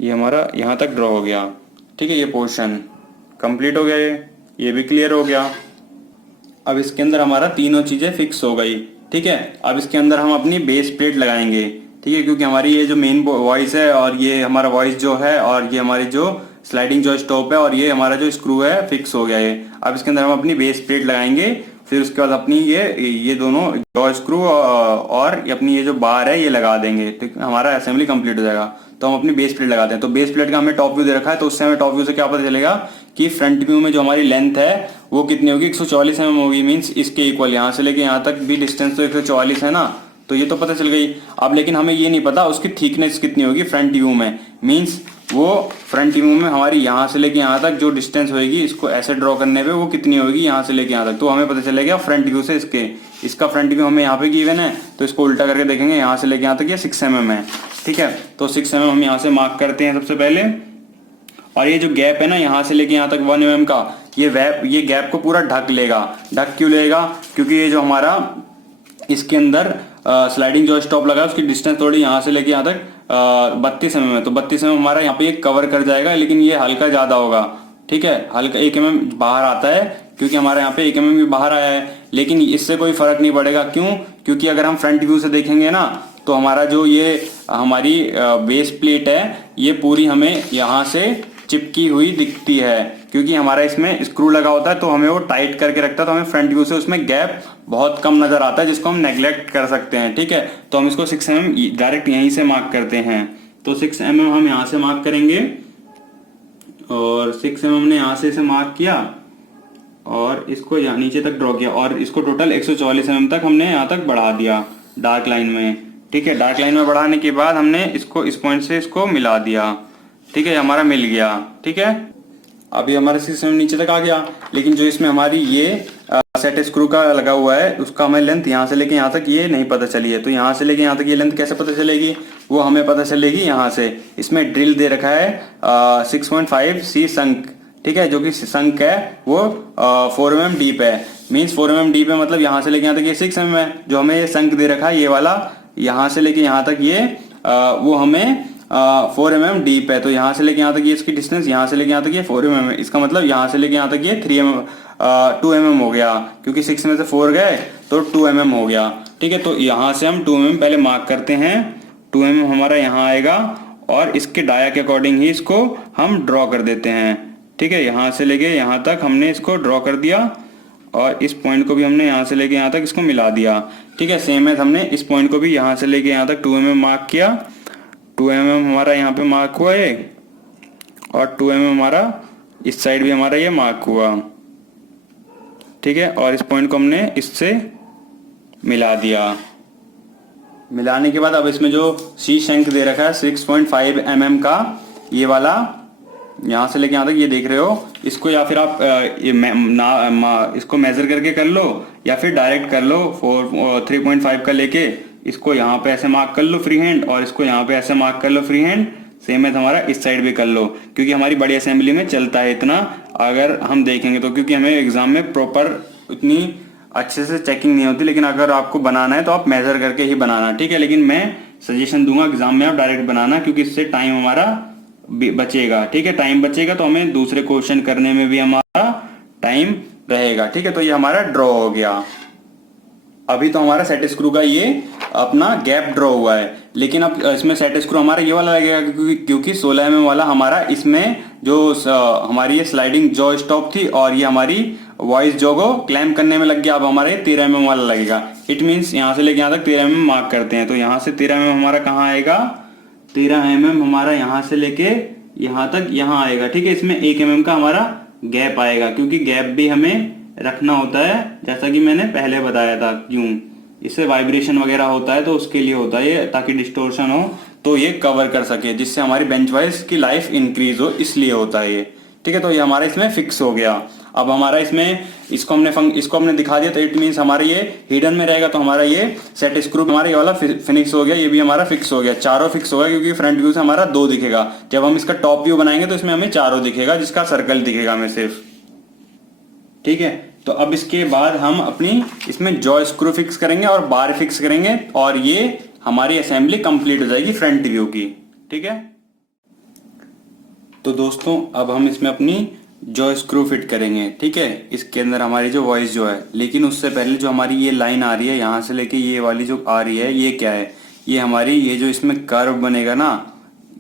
ये हमारा यहाँ तक ड्रॉ हो गया, ठीक है। ये पोर्शन कंप्लीट हो गया, ये भी क्लियर हो गया। अब इसके अंदर हमारा तीनों चीजें फिक्स हो गई, ठीक है। अब इसके अंदर हम अपनी बेस प्लेट लगाएंगे, ठीक है, क्योंकि हमारी ये जो मेन वॉइस है और ये हमारा वॉइस जो है और ये हमारी जो स्लाइडिंग जो स्टॉप है और ये हमारा जो स्क्रू है फिक्स हो गया है। अब इसके अंदर हम अपनी बेस प्लेट लगाएंगे, फिर उसके बाद अपनी ये दोनों जॉ स्क्रू और अपनी ये जो बार है ये लगा देंगे, ठीक। हमारा असेंबली कंप्लीट हो जाएगा। तो हम अपनी बेस प्लेट लगाते हैं। तो बेस प्लेट का हमें टॉप व्यू दे रखा है, तो उससे हमें टॉप व्यू से क्या पता चलेगा कि फ्रंट व्यू में जो हमारी लेंथ है वो कितनी होगी, 144 mm होगी, मीन्स इसके इक्वल। यहाँ से लेके यहाँ तक भी डिस्टेंस तो 144 है ना, तो ये तो पता चल गई। अब लेकिन हमें ये नहीं पता उसकी थिकनेस कितनी होगी फ्रंट व्यू में, मीन्स वो फ्रंट व्यू में हमारी यहाँ से लेके यहाँ तक जो डिस्टेंस होगी इसको ऐसे ड्रॉ करने पे वो कितनी होगी यहाँ से लेके यहाँ तक, तो हमें पता चलेगा फ्रंट व्यू से। इसका फ्रंट व्यू हमें यहाँ पे गिवन है, तो इसको उल्टा करके देखेंगे, यहाँ से लेके यहाँ तक ये 6 mm है, ठीक है। तो 6 mm हम यहाँ से मार्क करते हैं सबसे पहले। और ये जो गैप है ना यहाँ से लेके यहाँ तक 1 mm का, ये गैप को पूरा ढक लेगा। ढक क्यों लेगा, क्योंकि ये जो हमारा इसके अंदर स्लाइडिंग जो स्टॉप लगा है उसकी डिस्टेंस थोड़ी यहाँ से लेके यहाँ तक 32 mm है। तो 32 mm हमारा यहाँ पे कवर कर जाएगा, लेकिन ये हल्का ज्यादा होगा, ठीक है। हल्का 1 mm बाहर आता है, क्योंकि हमारे यहाँ पे 1 mm भी बाहर आया है, लेकिन इससे कोई फर्क नहीं पड़ेगा। क्यों? क्योंकि अगर हम फ्रंट व्यू से देखेंगे ना तो हमारा जो ये हमारी बेस प्लेट है ये पूरी हमें यहाँ से चिपकी हुई दिखती है, क्योंकि हमारा इसमें स्क्रू लगा होता है तो हमें वो टाइट करके रखता है, तो हमें फ्रंट व्यू से उसमें गैप बहुत कम नजर आता है, जिसको हम नेग्लेक्ट कर सकते हैं। ठीक है, तो हम इसको 6 mm डायरेक्ट यहीं से मार्क करते हैं। तो 6 mm हम यहाँ से मार्क करेंगे और 6 mm ने यहाँ से इसे मार्क किया और इसको यहाँ नीचे तक ड्रॉ किया और इसको टोटल 144 mm तक हमने यहाँ तक बढ़ा दिया डार्क लाइन में। ठीक है, डार्क लाइन में बढ़ाने के बाद हमने इसको इस पॉइंट से इसको मिला दिया। ठीक है, हमारा मिल गया। ठीक है, अभी हमारा 6 mm नीचे तक आ गया, लेकिन जो इसमें हमारी ये सेट स्क्रू का लगा हुआ है उसका हमें लेंथ यहाँ से लेके यहाँ तक ये नहीं पता चली है। तो यहाँ से लेके यहाँ तक ये लेंथ कैसे पता चलेगी? वो हमें पता चलेगी यहाँ से। इसमें ड्रिल दे रखा है 6.5 C संक। ठीक है, जो कि संक है वो 4 mm डीप है। मीन्स 4 mm डीप है, मतलब यहाँ से लेके यहाँ तक ये 6 mm है। जो हमें ये संक दे रखा है ये वाला, यहाँ से लेके यहाँ तक ये वो हमें 4 mm डीप है। तो यहाँ से लेके यहाँ तक ये इसकी डिस्टेंस, यहाँ से लेके यहाँ तक ये 4 mm है। इसका मतलब यहाँ से लेके यहाँ तक ये 2 mm हो गया, क्योंकि 6 में से 4 गए तो 2 mm हो गया। ठीक है, तो यहाँ से हम 2 mm पहले मार्क करते हैं। 2 mm हमारा यहाँ आएगा और इसके डाया के अकॉर्डिंग ही इसको हम ड्रॉ कर देते हैं। ठीक है, यहाँ से लेके यहाँ तक हमने इसको ड्रॉ कर दिया और इस पॉइंट को भी हमने यहाँ से लेके यहाँ तक इसको मिला दिया। ठीक है, सेम है, हमने इस पॉइंट को भी यहाँ से लेके यहाँ तक 2 mm मार्क किया। 2 mm हमारा यहाँ पे मार्क हुआ है और 2 mm हमारा इस साइड भी हमारा ये मार्क हुआ। ठीक है, और इस पॉइंट को हमने इससे मिला दिया। मिलाने के बाद अब इसमें जो सी शंक दे रखा है 6.5 mm का, ये वाला यहाँ से लेके यहाँ तक ये देख रहे हो, इसको या फिर आप इसको मेजर करके कर लो या फिर डायरेक्ट कर लो। 3.5 का लेके इसको यहाँ पे ऐसे मार्क कर लो फ्री हैंड और इसको यहाँ पे ऐसे मार्क कर लो फ्री हैंड। सेम है हमारा इस साइड भी कर लो, क्योंकि हमारी बड़ी असेंबली में चलता है इतना, अगर हम देखेंगे तो, क्योंकि हमें एग्जाम में प्रॉपर उतनी अच्छे से चेकिंग नहीं होती। लेकिन अगर आपको बनाना है तो आप मेजर करके ही बनाना। ठीक है, लेकिन मैं सजेशन दूंगा एग्जाम में आप डायरेक्ट बनाना, क्योंकि इससे टाइम हमारा बचेगा। ठीक है, टाइम बचेगा तो हमें दूसरे क्वेश्चन करने में भी हमारा टाइम रहेगा। ठीक है, तो ये हमारा ड्रॉ हो गया। अभी तो हमारा सेट स्क्रू का ये अपना गैप ड्रॉ हुआ है, लेकिन अब इसमें सेट स्क्रू हमारा ये वाला लगेगा, क्योंकि 16 mm वाला हमारा इसमें जो हमारी ये स्लाइडिंग जॉ स्टॉप थी और ये हमारी वॉइस जॉ को क्लैम्प करने में लग गया। अब हमारा ये 13 mm वाला लगेगा। इट मीन्स यहाँ से लेके यहाँ तक 13 mm मार्क करते हैं। तो यहाँ से 13 mm हमारा कहाँ आएगा? 13 mm हमारा यहाँ से लेके यहाँ तक यहाँ आएगा। ठीक है, इसमें 1 mm का हमारा गैप आएगा, क्योंकि गैप भी हमें रखना होता है, जैसा कि मैंने पहले बताया था। क्यों? इससे वाइब्रेशन वगैरह होता है तो उसके लिए होता है ये, ताकि डिस्टोर्शन हो तो ये कवर कर सके, जिससे हमारी बेंच वाइज की लाइफ इंक्रीज हो, इसलिए होता है ये। ठीक है, तो ये हमारा इसमें फिक्स हो गया। अब हमारा इसमें इसको हमने दिखा दिया, तो इट मीन्स हमारा ये हिडन में रहेगा। तो हमारा ये सेट स्क्रू हमारा ये वाला फिनिक्स हो गया, ये भी हमारा फिक्स हो गया। चारों फिक्स हो गया, क्योंकि फ्रंट व्यू से हमारा 2 दिखेगा। जब हम इसका टॉप व्यू बनाएंगे तो इसमें हमें चारों दिखेगा, जिसका सर्कल दिखेगा हमें सिर्फ। ठीक है, तो अब इसके बाद हम अपनी इसमें जॉ स्क्रू फिक्स करेंगे और बार फिक्स करेंगे, और ये हमारी असेंबली कंप्लीट हो जाएगी फ्रंट व्यू की। ठीक है, तो दोस्तों अब हम इसमें अपनी जॉ स्क्रू फिट करेंगे। ठीक है, इसके अंदर हमारी जो वॉइस जो है, लेकिन उससे पहले जो हमारी ये लाइन आ रही है यहाँ से लेके ये वाली जो आ रही है, ये क्या है? ये हमारी ये जो इसमें कर्व बनेगा ना,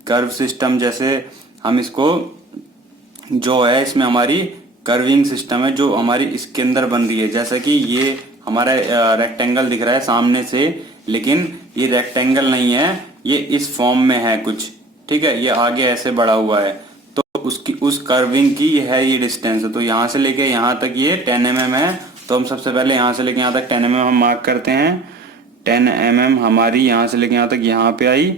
कर्व सिस्टम, जैसे हम इसको जो है इसमें हमारी कर्विंग सिस्टम है जो हमारी इसके अंदर बन रही है। जैसा कि ये हमारा रेक्टेंगल दिख रहा है सामने से, लेकिन ये रेक्टेंगल नहीं है, ये इस फॉर्म में है कुछ। ठीक है, ये आगे ऐसे बढ़ा हुआ है, तो उसकी उस कर्विंग की है ये डिस्टेंस। तो यहाँ से लेके यहाँ तक ये 10 mm है। तो हम सबसे पहले यहाँ से लेके यहाँ तक 10 mm हम मार्क करते हैं। 10 mm हमारी यहाँ से लेके यहाँ तक यहाँ पे आई,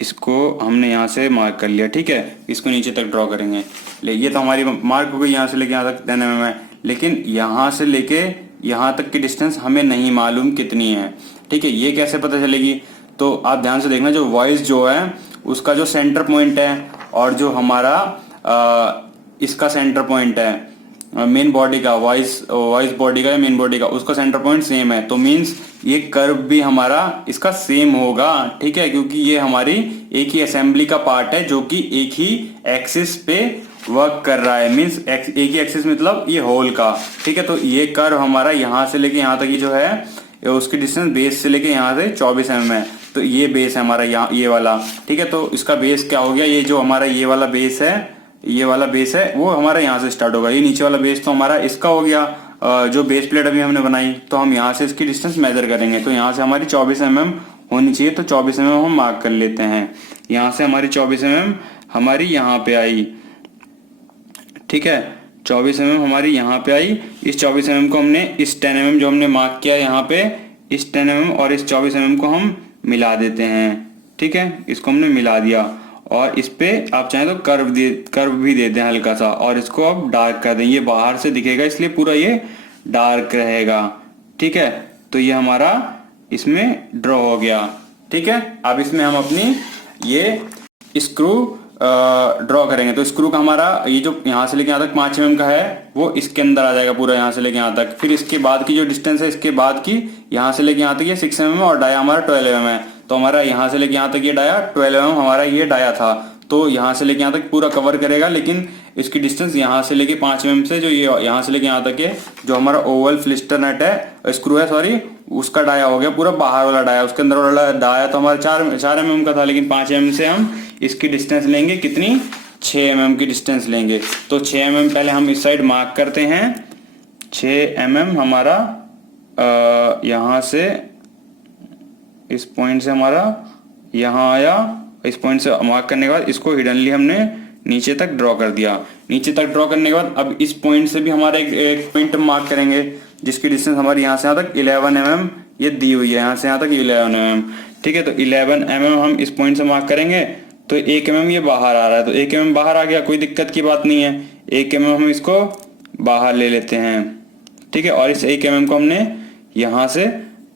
इसको हमने यहाँ से मार्क कर लिया। ठीक है, इसको नीचे तक ड्रॉ करेंगे। ये तो हमारी मार्क हो गई यहाँ से लेके यहाँ तक 10 mm है, लेकिन यहाँ से लेके यहाँ तक की डिस्टेंस हमें नहीं मालूम कितनी है। ठीक है, ये कैसे पता चलेगी? तो आप ध्यान से देखना, जो वॉइस जो है उसका जो सेंटर पॉइंट है और जो हमारा इसका सेंटर पॉइंट है, मेन बॉडी का, वॉइस बॉडी का या मेन बॉडी का, उसका सेंटर पॉइंट सेम है, तो मीन्स ये कर्व भी हमारा इसका सेम होगा। ठीक है, क्योंकि ये हमारी एक ही असेंबली का पार्ट है जो कि एक ही एक्सिस पे वर्क कर रहा है। मीन्स एक ही एक्सिस मतलब ये होल का। ठीक है, तो ये कर्व हमारा यहाँ से लेके यहाँ तक ही जो है उसकी डिस्टेंस बेस से लेके यहाँ से 24 mm है। तो ये बेस है हमारा यहाँ ये वाला। ठीक है, तो इसका बेस क्या हो गया, ये जो हमारा ये वाला बेस है, ये वाला बेस है वो हमारा यहाँ से स्टार्ट होगा। ये नीचे वाला बेस तो हमारा इसका हो गया, जो बेस प्लेट अभी हमने बनाई, तो हम यहाँ से इसकी डिस्टेंस मेजर करेंगे। तो यहाँ से हमारी 24 mm होनी चाहिए, तो 24 mm हम मार्क कर लेते हैं। यहाँ से हमारी 24 mm हमारी यहाँ पे आई। ठीक है, 24 mm हमारी यहाँ पे आई। इस 24 mm को हमने इस 10 mm जो हमने मार्क किया यहाँ पे, इस 10 mm और इस 24 mm को हम मिला देते हैं। ठीक है, इसको हमने मिला दिया और इस पे आप चाहें तो कर्व भी दे दें हल्का सा, और इसको अब डार्क कर दें। ये बाहर से दिखेगा इसलिए पूरा ये डार्क रहेगा। ठीक है, तो ये हमारा इसमें ड्रॉ हो गया। ठीक है, अब इसमें हम अपनी ये स्क्रू ड्रॉ करेंगे। तो स्क्रू का हमारा ये जो यहाँ से लेके यहाँ तक 5 mm का है वो इसके अंदर आ जाएगा पूरा, यहाँ से लेके यहाँ तक। फिर इसके बाद की जो डिस्टेंस है, इसके बाद की यहाँ से लेके यहाँ तक ये 6 mm और डाया हमारा 12 mm है। तो हमारा यहाँ से लेके यहाँ तक ये डाया 12 mm हमारा ये डाया था, तो यहाँ से लेके यहाँ तक पूरा कवर करेगा। लेकिन इसकी डिस्टेंस यहाँ से लेके 5 mm से जो ये यहाँ से लेके यहाँ तक है, जो हमारा ओवल फ्लिस्टर नट है, स्क्रू है सॉरी, उसका डाया हो गया पूरा बाहर वाला डाया। उसके अंदर वाला डाया तो हमारा 4 mm का था, लेकिन 5 mm से हम इसकी डिस्टेंस लेंगे कितनी, 6 mm की डिस्टेंस लेंगे। तो 6 mm पहले हम इस साइड मार्क करते हैं। 6 mm हमारा यहाँ से इस पॉइंट से हमारा यहाँ आया। इस पॉइंट से मार्क करने के बाद इसको हिडनली हमने नीचे तक ड्रॉ कर दिया। नीचे तक ड्रॉ करने के बाद अब इस पॉइंट से भी हमारा एक पॉइंट मार्क करेंगे जिसकी डिस्टेंस हमारी यहाँ से यहाँ तक 11 mm ये दी हुई है, यहाँ से यहाँ तक 11 mm। ठीक है, तो 11 mm हम इस पॉइंट से मार्क करेंगे। तो 1 mm ये बाहर आ रहा है, तो 1 mm बाहर आ गया, कोई दिक्कत की बात नहीं है। 1 mm हम इसको बाहर ले लेते हैं। ठीक है, और इस 1 mm को हमने यहाँ से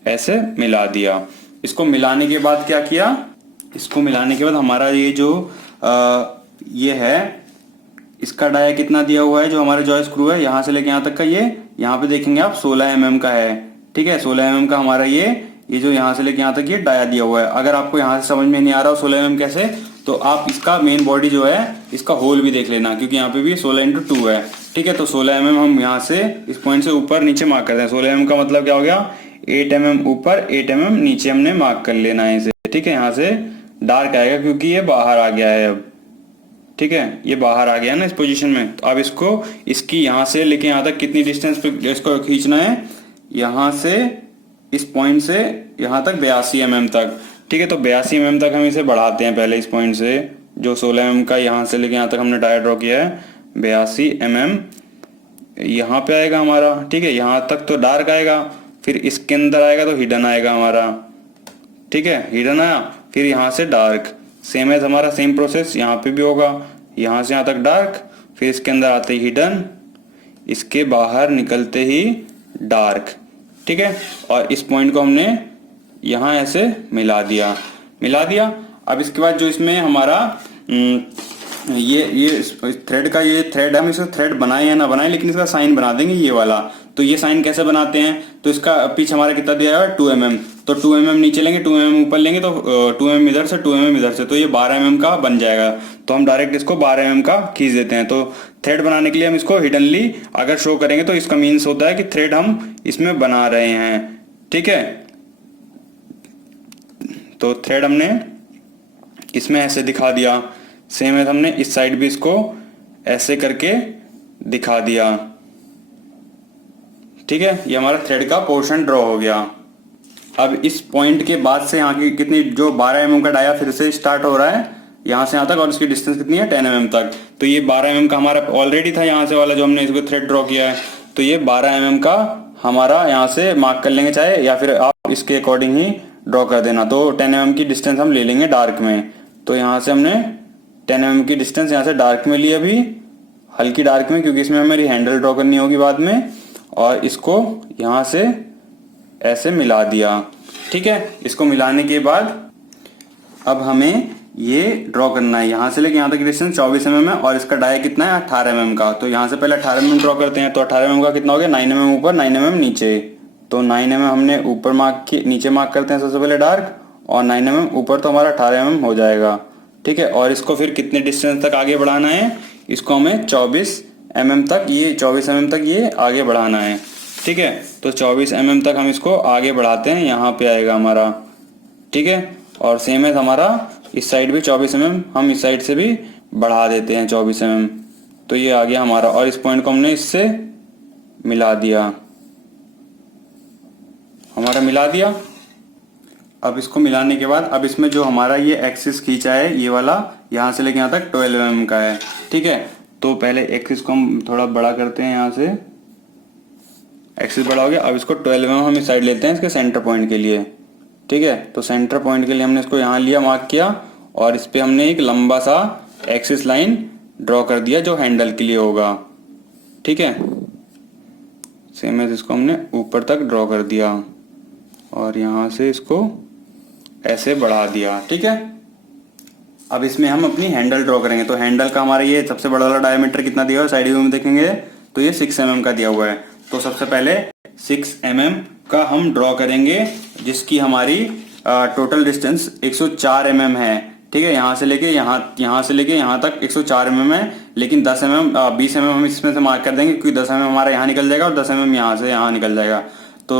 ऐसे मिला दिया। इसको मिलाने के बाद क्या किया, इसको मिलाने के बाद हमारा ये जो ये है, इसका डाया कितना दिया हुआ है, जो हमारा जॉय स्क्रू है यहाँ से लेके यहाँ तक का, ये यहाँ पे देखेंगे आप 16 mm का है। ठीक है, 16 mm का हमारा ये जो यहाँ से लेके यहाँ तक ये डाया दिया हुआ है। अगर आपको यहाँ से समझ में नहीं आ रहा हो 16 mm कैसे, तो आप इसका मेन बॉडी जो है इसका होल भी देख लेना, क्योंकि यहाँ पे भी 16x2 है। ठीक है, तो 16 mm हम यहाँ से इस पॉइंट से ऊपर नीचे मार्क करते हैं। 16 mm का मतलब क्या हो गया, 8 mm ऊपर 8 mm नीचे हमने मार्क कर लेना है इसे। ठीक है, यहाँ से डार्क आएगा क्योंकि ये बाहर आ गया है अब। ठीक है, ये बाहर आ गया ना इस पोजीशन में। तो अब इसको इसकी यहाँ से लेके यहाँ तक कितनी डिस्टेंस पे इसको खींचना है, यहाँ से इस पॉइंट से यहाँ तक 82 mm तक। ठीक है, तो 82 mm तक हम इसे बढ़ाते हैं पहले इस पॉइंट से, जो 16 mm का यहाँ से लेके यहाँ तक हमने डाया ड्रॉ किया है, 82 mm यहाँ पे आएगा हमारा। ठीक है, यहाँ तक तो डार्क आएगा, फिर इसके अंदर आएगा तो हिडन आएगा हमारा। ठीक है, हिडन आया, फिर यहाँ से डार्क, सेम है हमारा सेम प्रोसेस यहाँ पे भी होगा। यहाँ से यहाँ तक डार्क, फिर इसके अंदर आते ही हिडन, इसके बाहर निकलते ही डार्क। ठीक है, और इस पॉइंट को हमने यहाँ ऐसे मिला दिया। अब इसके बाद जो इसमें हमारा ये थ्रेड का ये थ्रेड, हम इसका थ्रेड बनाए या ना बनाए, लेकिन इसका साइन बना देंगे ये वाला। तो ये साइन कैसे बनाते हैं, तो इसका पिच हमारा कितना दिया है 2 mm, तो 2 mm नीचे लेंगे 2 mm ऊपर लेंगे, तो 2 mm इधर से 2 mm इधर से, तो ये 12 mm का बन जाएगा। तो हम डायरेक्ट इसको 12 mm का खींच देते हैं। तो थ्रेड बनाने के लिए हम इसको हिडनली अगर शो करेंगे तो इसका मीन्स होता है कि थ्रेड हम इसमें बना रहे हैं। ठीक है, तो थ्रेड हमने इसमें ऐसे दिखा दिया। सेम है, हमने इस साइड भी इसको ऐसे करके दिखा दिया। ठीक है, ये हमारा थ्रेड का पोर्शन ड्रॉ हो गया। अब इस पॉइंट के बाद से यहाँ की कितनी, जो 12 mm का डाया फिर से स्टार्ट हो रहा है यहाँ से यहाँ तक, और इसकी डिस्टेंस कितनी है 10 mm तक। तो ये 12 mm का हमारा ऑलरेडी था यहाँ से वाला जो हमने इसको थ्रेड ड्रॉ किया है, तो ये 12 mm का हमारा यहाँ से मार्क कर लेंगे चाहे, या फिर आप इसके अकॉर्डिंग ही ड्रॉ कर देना। तो 10 mm की डिस्टेंस हम ले लेंगे डार्क में। तो यहाँ से हमने 10 mm की डिस्टेंस यहाँ से डार्क में ली, अभी हल्की डार्क में, क्योंकि इसमें हमारी हैंडल ड्रॉ करनी होगी बाद में, और इसको यहाँ से ऐसे मिला दिया। ठीक है, इसको मिलाने के बाद अब हमें ये ड्रॉ करना है। यहाँ से लेके यहाँ तक डिस्टेंस 24 mm है और इसका डाया कितना है 18 mm का। तो यहाँ से पहले 18 mm ड्रॉ करते हैं। तो 18 mm का कितना हो गया, 9 mm ऊपर 9 mm नीचे। तो 9 mm हमने ऊपर मार्क की, नीचे मार्क करते हैं सबसे पहले डार्क, और 9 mm ऊपर, तो हमारा 18 mm हो जाएगा। ठीक है, और इसको फिर कितने डिस्टेंस तक आगे बढ़ाना है, इसको हमें 24 mm तक, ये 24 mm तक ये आगे बढ़ाना है। ठीक है, तो 24 mm तक हम इसको आगे बढ़ाते हैं, यहाँ पे आएगा हमारा। ठीक है, और सेम है हमारा इस साइड भी 24 mm हम इस साइड से भी बढ़ा देते हैं 24 mm। तो ये आ गया हमारा, और इस पॉइंट को हमने इससे मिला दिया, हमारा मिला दिया। अब इसको मिलाने के बाद अब इसमें जो हमारा ये एक्सिस खींचा है ये वाला, यहाँ से लेके यहाँ तक 12 mm का है। ठीक है, तो पहले एक्सिस को हम थोड़ा बड़ा करते हैं, यहाँ से एक्सिस बड़ा हो गया। अब इसको 12 mm हम इस साइड लेते हैं इसके सेंटर पॉइंट के लिए। ठीक है, तो सेंटर पॉइंट के लिए हमने इसको यहाँ लिया, मार्क किया, और इस पे हमने एक लंबा सा एक्सिस लाइन ड्रॉ कर दिया जो हैंडल के लिए होगा। ठीक है, सेम है, इसको हमने ऊपर तक ड्रॉ कर दिया और यहाँ से इसको ऐसे बढ़ा दिया। ठीक है, अब इसमें हम अपनी हैंडल ड्रॉ करेंगे। तो हैंडल का हमारा ये सबसे बड़ा वाला डायमीटर कितना दिया हुआ है, साइड व्यू में देखेंगे तो ये 6 mm का दिया हुआ है। तो सबसे पहले 6 mm का हम ड्रॉ करेंगे, जिसकी हमारी टोटल डिस्टेंस 104 mm है। ठीक है, यहाँ से लेके यहाँ से लेके यहाँ तक 104 mm है, लेकिन 10 mm 20 mm हम इसमें से मार्क कर देंगे, क्योंकि 10 mm हमारा यहाँ निकल जाएगा और 10 mm यहाँ से यहाँ निकल जाएगा। तो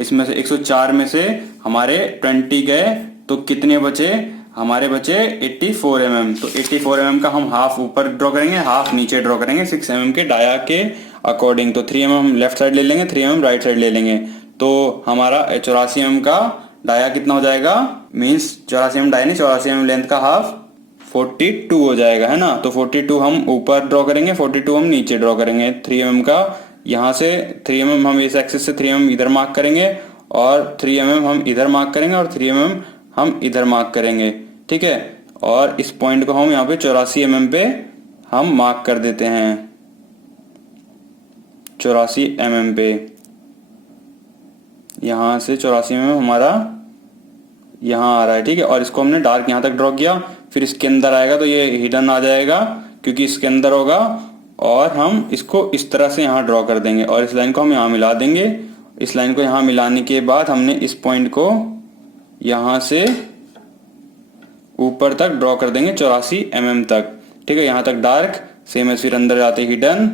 इसमें से 104 में से हमारे 20 गए, तो कितने बचे, हमारे बचे 84 mm। तो 84 mm का हम हाफ ऊपर ड्रॉ करेंगे, हाफ नीचे ड्रॉ करेंगे 6 mm के डाया के अकॉर्डिंग। तो 3 mm हम लेफ्ट साइड ले लेंगे, 3 mm राइट साइड ले लेंगे। तो हमारा 84 mm का डाया कितना हो जाएगा, मीन्स 84 mm डाया नहीं, 84 mm लेंथ का हाफ 42 हो जाएगा, है ना। तो 42 हम ऊपर ड्रॉ करेंगे, 42 हम नीचे ड्रॉ करेंगे। 3 mm का यहाँ से 3 mm हम इस एक्सिस से 3 mm इधर मार्क करेंगे, और 3 mm हम इधर मार्क करेंगे, और 3 mm हम इधर मार्क करेंगे। ठीक है, और इस पॉइंट को हम यहाँ पे 84 mm पे हम मार्क कर देते हैं, 84 mm पे। यहाँ से 84 mm हमारा यहाँ आ रहा है। ठीक है, और इसको हमने डार्क यहाँ तक ड्रॉ किया, फिर इसके अंदर आएगा तो ये हिडन आ जाएगा क्योंकि इसके अंदर होगा, और हम इसको इस तरह से यहाँ ड्रॉ कर देंगे, और इस लाइन को हम यहाँ मिला देंगे। इस लाइन को यहाँ मिलाने के बाद हमने इस पॉइंट को यहाँ से ऊपर तक ड्रॉ कर देंगे 84 mm तक। ठीक है, यहाँ तक डार्क, सेम है, फिर अंदर जाते हिडन,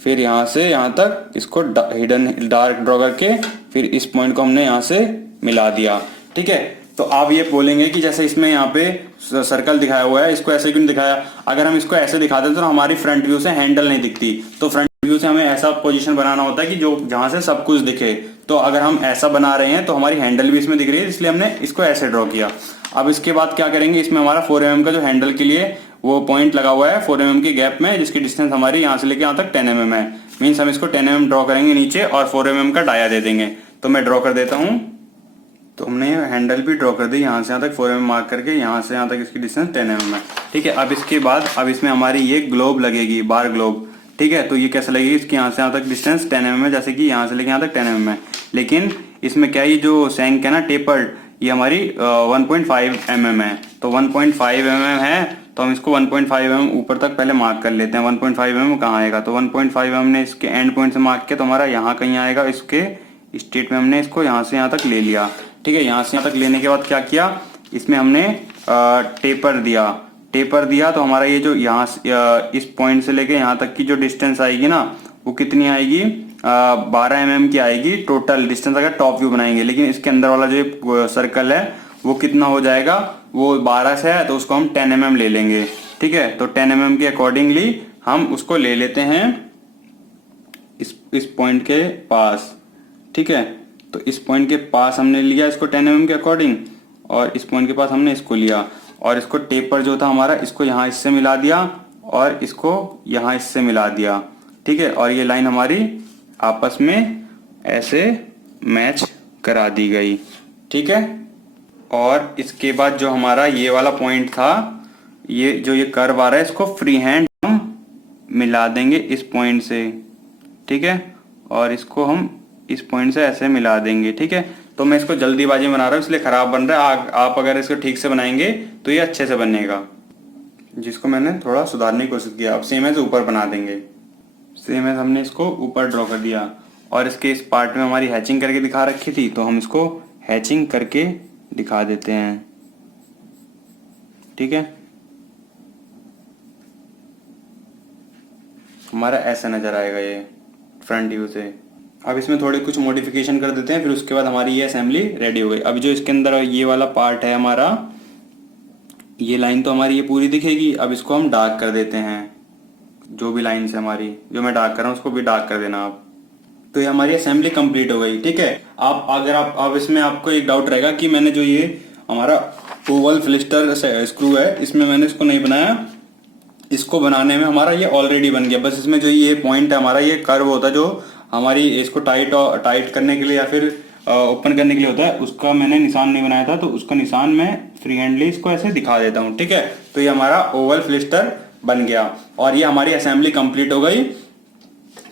फिर यहाँ से यहाँ तक इसको हिडन डार्क ड्रॉ करके फिर इस पॉइंट को हमने यहाँ से मिला दिया। ठीक है, तो आप ये बोलेंगे कि जैसे इसमें यहाँ पे सर्कल दिखाया हुआ है, इसको ऐसे क्यों दिखाया। अगर हम इसको ऐसे दिखाते तो हमारी फ्रंट व्यू से हैंडल नहीं दिखती। तो फ्रंट व्यू से हमें ऐसा पोजीशन बनाना होता है कि जो जहां से सब कुछ दिखे। तो अगर हम ऐसा बना रहे हैं तो हमारी हैंडल भी इसमें दिख रही है, इसलिए हमने इसको ऐसे ड्रॉ किया। अब इसके बाद क्या करेंगे, इसमें हमारा 4 mm का जो हैंडल के लिए वो पॉइंट लगा हुआ है 4 mm के गैप में, जिसकी डिस्टेंस हमारी यहाँ से लेके यहाँ तक 10 mm है। मीन्स हम इसको 10 mm ड्रॉ करेंगे नीचे और 4 mm का डाया दे देंगे। तो मैं ड्रॉ कर देता हूँ। तो हमने हैंडल भी ड्रॉ कर दी, यहाँ से यहाँ तक 4 mm मार्क करके, यहाँ से यहाँ तक इसकी डिस्टेंस 10 mm है। ठीक है, अब इसके बाद अब इसमें हमारी ये ग्लोब लगेगी, बार ग्लोब। ठीक है, तो ये कैसे लगेगी, इसकी यहाँ से यहाँ तक डिस्टेंस 10 mm है, जैसे कि यहाँ से लेके यहाँ तक 10 mm है। लेकिन इसमें क्या, ये जो सैंक है ना टेपर्ड, ये हमारी 1.5 mm है। तो 1.5 mm है, तो हम इसको 1.5 mm ऊपर तक पहले मार्क कर लेते हैं। 1.5 mm कहाँ आएगा, तो 1.5 mm ने इसके एंड पॉइंट से मार्क किया, तो हमारा यहाँ कहीं आएगा। इसके स्टेट में हमने इसको यहाँ से यहाँ तक ले लिया। ठीक है, यहाँ से यहाँ तक लेने के बाद क्या किया, इसमें हमने टेपर दिया। तो हमारा ये जो यहाँ इस पॉइंट से लेके यहाँ तक की जो डिस्टेंस आएगी ना, वो कितनी आएगी, 12 mm की आएगी टोटल डिस्टेंस अगर टॉप व्यू बनाएंगे। लेकिन इसके अंदर वाला जो सर्कल है वो कितना हो जाएगा, वो 12 से है, तो उसको हम 10 mm ले लेंगे। ठीक है, तो 10 mm के अकॉर्डिंगली हम उसको ले लेते हैं इस पॉइंट के पास। ठीक है, तो इस पॉइंट के पास हमने लिया इसको 10 mm के अकॉर्डिंग, और इस पॉइंट के पास हमने इसको लिया, और इसको टेपर जो था हमारा, इसको यहाँ इससे मिला दिया और इसको यहाँ इससे मिला दिया। ठीक है, और ये लाइन हमारी आपस में ऐसे मैच करा दी गई। ठीक है, और इसके बाद जो हमारा ये वाला पॉइंट था, ये जो ये कर्व आ रहा है, इसको फ्री हैंड हम मिला देंगे इस पॉइंट से। ठीक है, और इसको हम इस पॉइंट से ऐसे मिला देंगे। ठीक है, तो मैं इसको जल्दीबाजी में बना रहा हूँ इसलिए खराब बन रहा है। आप अगर इसको ठीक से बनाएंगे तो ये अच्छे से बनेगा, जिसको मैंने थोड़ा सुधारने की कोशिश किया। अब सेम एज ऊपर बना देंगे। सेम एज हमने इसको ऊपर ड्रॉ कर दिया और इसके इस पार्ट में हमारी हैचिंग करके दिखा रखी थी, तो हम इसको हैचिंग करके दिखा देते हैं। ठीक है, हमारा ऐसा नजर आएगा ये फ्रंट व्यू से। अब इसमें थोड़े कुछ मॉडिफिकेशन कर देते हैं, फिर उसके बाद हमारी ये असेंबली रेडी हो गई। अब जो इसके अंदर ये वाला पार्ट है हमारा, ये लाइन तो हमारी ये पूरी दिखेगी। अब इसको हम डार्क कर देते हैं, जो भी लाइन है हमारी, जो मैं डार्क कर रहा हूँ उसको भी डार्क कर देना आप। तो ये हमारी असेंबली कंप्लीट हो गई। ठीक है, आप अगर आप अब इसमें आपको एक डाउट रहेगा कि मैंने जो ये हमारा ओवल फिलिस्टर स्क्रू है, इसमें मैंने इसको नहीं बनाया, इसको बनाने में हमारा ये ऑलरेडी बन गया। बस इसमें जो ये पॉइंट है हमारा, ये कर्व होता है जो हमारी इसको टाइट करने के लिए या फिर ओपन करने के लिए होता है, उसका मैंने निशान नहीं बनाया था, तो उसका निशान मैं फ्री हैंडली इसको ऐसे दिखा देता हूँ। ठीक है, तो ये हमारा ओवल फिलिस्टर बन गया और ये हमारी असेंबली कंप्लीट हो गई।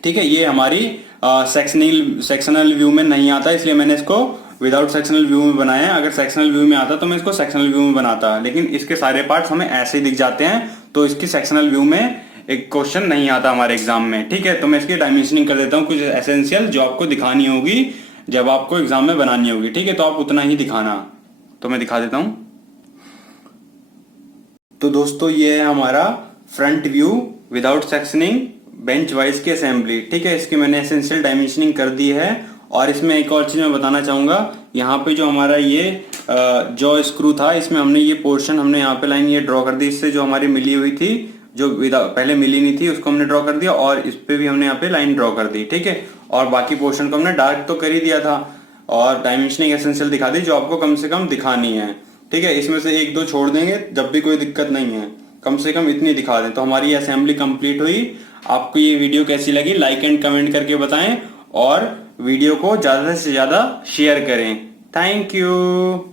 ठीक है, ये हमारी सेक्शनल व्यू में नहीं आता, इसलिए मैंने इसको विदाउट सेक्शनल व्यू में बनाया है। अगर सेक्शनल व्यू में आता तो मैं इसको सेक्शनल व्यू में बनाता, लेकिन इसके सारे पार्ट्स हमें ऐसे ही दिख जाते हैं, तो इसकी सेक्शनल व्यू में एक क्वेश्चन नहीं आता हमारे एग्जाम में। ठीक है, तो मैं इसकी डायमेंशनिंग कर देता हूँ, कुछ एसेंशियल जो आपको दिखानी होगी जब आपको एग्जाम में बनानी होगी। ठीक है, तो आप उतना ही दिखाना, तो मैं दिखा देता हूं। तो दोस्तों ये है हमारा front view without sectioning bench wise की असेंबली। ठीक है, इसकी मैंने एसेंशियल डायमेंशनिंग कर दी है। और इसमें एक और चीज मैं बताना चाहूंगा, यहाँ पे जो हमारा ये जो स्क्रू था, इसमें हमने ये पोर्शन, हमने यहाँ पे लाइन ये ड्रॉ कर दी, इससे जो हमारी मिली हुई थी, जो पहले मिली नहीं थी, उसको हमने ड्रॉ कर दिया और इस पे भी हमने यहाँ पे लाइन ड्रॉ कर दी। ठीक है, और बाकी पोर्शन को हमने डार्क तो कर ही दिया था और डायमेंशनिंग एसेंशियल दिखा दी, जो आपको कम से कम दिखानी है। ठीक है, इसमें से एक दो छोड़ देंगे जब भी कोई दिक्कत नहीं है, कम से कम इतनी दिखा दें। तो हमारी ये असेंबली कंप्लीट हुई। आपको ये वीडियो कैसी लगी लाइक एंड कमेंट करके बताएं और वीडियो को ज्यादा से ज्यादा शेयर करें। Thank you.